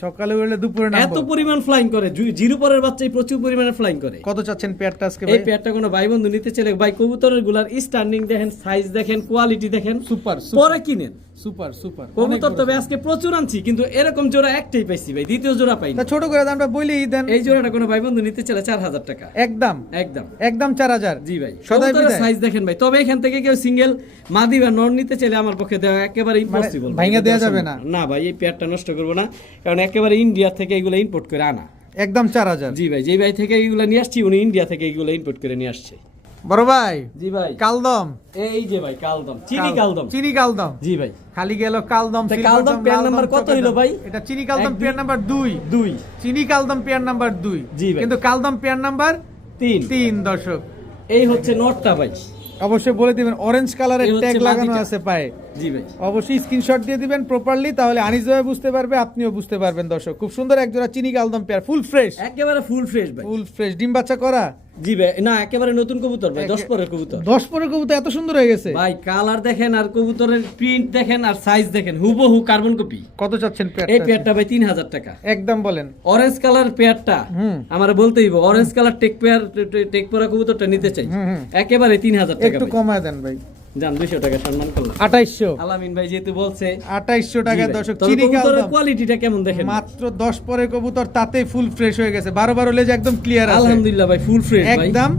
সকালে উড়লে দুপুরে এত নামবো। পরিমাণ ফ্লাইং করে, জিরো পরের বাচ্চাই প্রচুর পরিমাণে ফ্লাইং করে। কত চাচ্ছেন পেয়ারটা আজকে এই ভাই? পেয়ারটা কোনো ভাই বন্ধু নিতে চাইলে ভাই, কবুতরের গুলার স্ট্যান্ডিং দেখেন, সাইজ দেখেন, কোয়ালিটি দেখেন, সুপার পরে কিনেন। সুপার সুপার কবুতর তবে আজকে প্রচুর আনছি, কিন্তু এরকম জোড়া একটাই পাইছি ভাই, দ্বিতীয় জোড়া পাইনি। তা ছোট করে দামটা বইলেই দেন। এই জোড়াটা কোনো ভাই বন্ধু নিতে চাইলে 4000 টাকা একদম একদম একদম 4000। জি ভাই, সদাই কবুতরের বিদায়। সাইজ দেখেন ভাই, তবে এখান থেকে কেউ সিঙ্গেল মাদি বা নর নিতে চাইলে আমার পক্ষে দেওয়া একেবারে ইম্পসিবল, ভাঙা দেওয়া যাবে না। না ভাই, এই পেয়ারটা নষ্ট করবো না, কারণ একেবারে ইন্ডিয়া থেকে এগুলো ইম্পোর্ট করে আনা। একদম 4000। জি ভাই, যেই ভাই থেকে এগুলো নিয়ে আসছি, উনি ইন্ডিয়া থেকে এগুলো ইম্পোর্ট করে নিয়ে আসছে। বড় ভাই, জি ভাই, কালদম, এই যে ভাই কালদম, চিনি কালদম, চিনি কালদম। জি ভাই। খালি গেল কালদম, তা সিলভার কালদম দম, পেয়ার লাল নাম্বার দম, কত চকলেট হইলো দম। ভাই? এটা চিনি কালদম এক, পেয়ার দুই। নাম্বার 2। 2 চিনি কালদম পেয়ার নাম্বার 2, জি ভাই। কিন্তু কালদম পেয়ার নাম্বার 3 দর্শক। এই হচ্ছে নটটা ভাই। অবশ্যই বলে দিবেন, অরেঞ্জ কালারের এই হচ্ছে ট্যাগ লাগানো মাদিটা। আছে পায়ে। জি ভাই, অবশ্যই স্ক্রিনশট দিয়ে দিবেন প্রপারলি, তাহলে আনিস ভাই বুঝতে পারবে, আপনিও বুঝতে পারবেন দর্শক। খুব সুন্দর এক জোড়া চিনি কালদম পেয়ার, ফুল ফ্রেশ, একেবারে ফুল ফ্রেশ ভাই। ফুল ফ্রেশ, ডিম বাচ্চা করা। জি ভাই, না একেবারে নতুন কবুতর ভাই, 10 পরের কবুতর 10 পরের কবুতর এত সুন্দর হয়ে গেছে ভাই। কালার দেখেন আর কবুতরের প্রিন্ট দেখেন আর সাইজ দেখেন, হুবহু কার্বন কপি। কত চাচ্ছেন পেয়ার? এই পেয়ারটা ভাই 3000 টাকা। একদম বলেন। অরেঞ্জ কালার পেয়ারটা আমার বলতেই হবে, অরেঞ্জ কালার টেক পেয়ার, টেক পরা কবুতরটা নিতে চাই, একেবারে 3000 টাকা একটু ভাই। কমায় দেন ভাই। জান 200 টাকা সম্মান করলাম। 2800, আলামিন ভাই যেহেতু বলছে 2800 টাকা জি ভাই। দর্শক। তবে চিনি কবুতরের কালদম কোয়ালিটিটা কেমন দেখেন, মাত্র 10 পরের কবুতর, তাতেই ফুল ফ্রেশ হয়ে গেছে, 12 লেজ একদম ক্লিয়ার আছে। আলহামদুলিল্লাহ ভাই, ফুল ফ্রেশ ভাই, একদম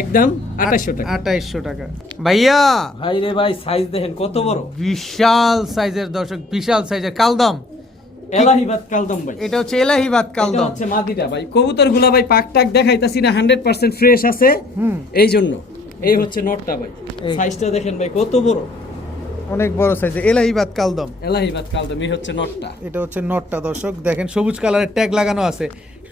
একদম 2800 টাকা। 2800 টাকা ভাইয়া। ভাই রে ভাই, সাইজ দেখেন কত বড়, বিশাল সাইজের দর্শক, বিশাল সাইজের কালদম। এলাহিবাদ কালদম ভাই। এটা হচ্ছে এলাহিবাদ এটা কালদম। হচ্ছে মাদিটা ভাই। কবুতরগুলা ভাই পাক টাক দেখাইতাছি না, 100% ফ্রেশ আছে, এই জন্য। এই হচ্ছে নটটা ভাই, সাইজটা দেখেন ভাই কত বড়, অনেক বড় সাইজের এলাহিবাদ কালদম। এলাহিবাদ কালদম, এই হচ্ছে নটটা। এটা হচ্ছে নটটা দর্শক, দেখেন সবুজ কালারের ট্যাগ লাগানো আছে।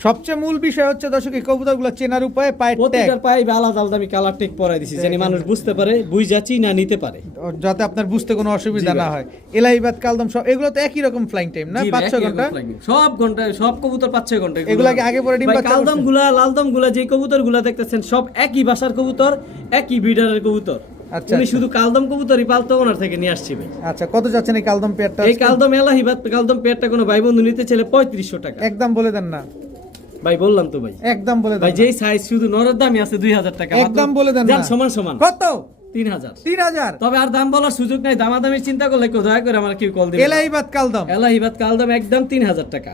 সবচেয়ে মূল বিষয় হচ্ছে দর্শক, এই কবুতরগুলো চেনার উপায় পায়ের ট্যাগ, প্রত্যেকটার পায়ে আলাদা আলাদা আমি কালার টেক পরাই দিছি, জানি মানুষ বুঝতে পারে, বুঝাচ্ছি না নিতে পারে, যাতে আপনার বুঝতে কোনো অসুবিধা জি ভাই। না হয়। এলাহিবাদ কালদম সব এগুলো তো একই রকম ফ্লাইং টাইম না? জি ভাই, 5-6 একই ঘন্টা। রকম লাগে। সব ঘন্টা, সব কবুতর 5-6 ঘন্টা। এগুলাকে আগে পরে ডিম ভাই, বাচ্চা কালদম গুলা, লালদম গুলা, যে কবুতর গুলা দেখতেছেন সব একই বাসার কবুতর, একই ব্রিডারের কবুতর। আচ্ছা, উনি আচ্ছা। শুধু কালদম কবুতরই পালতো, ওনার থেকে নিয়ে আসছি ভাই। আচ্ছা, কত যাচ্ছেন এই কালদম পেয়ারটা? এই কালদম এলাহিবাদ কালদম পেয়ারটা কোনো ভাই বন্ধু নিতে চাইলে 3500 টাকা। একদম বলে দেন না ভাই বললাম তো ভাই, একদম বলে দেন ভাই না। যেই সাইজ শুধু নরের দামই আছে 2000 টাকা। একদম বলে দেন যান না। সমান সমান কত? 3000। 3000। তবে আর দাম বলার সুযোগ নাই, দামাদামির চিন্তা করলে কেউ দয়া করে আমার কেউ কল দিবেন। এলাহিবাদ কালদম। এলাহিবাদ কালদম একদম 3000 টাকা।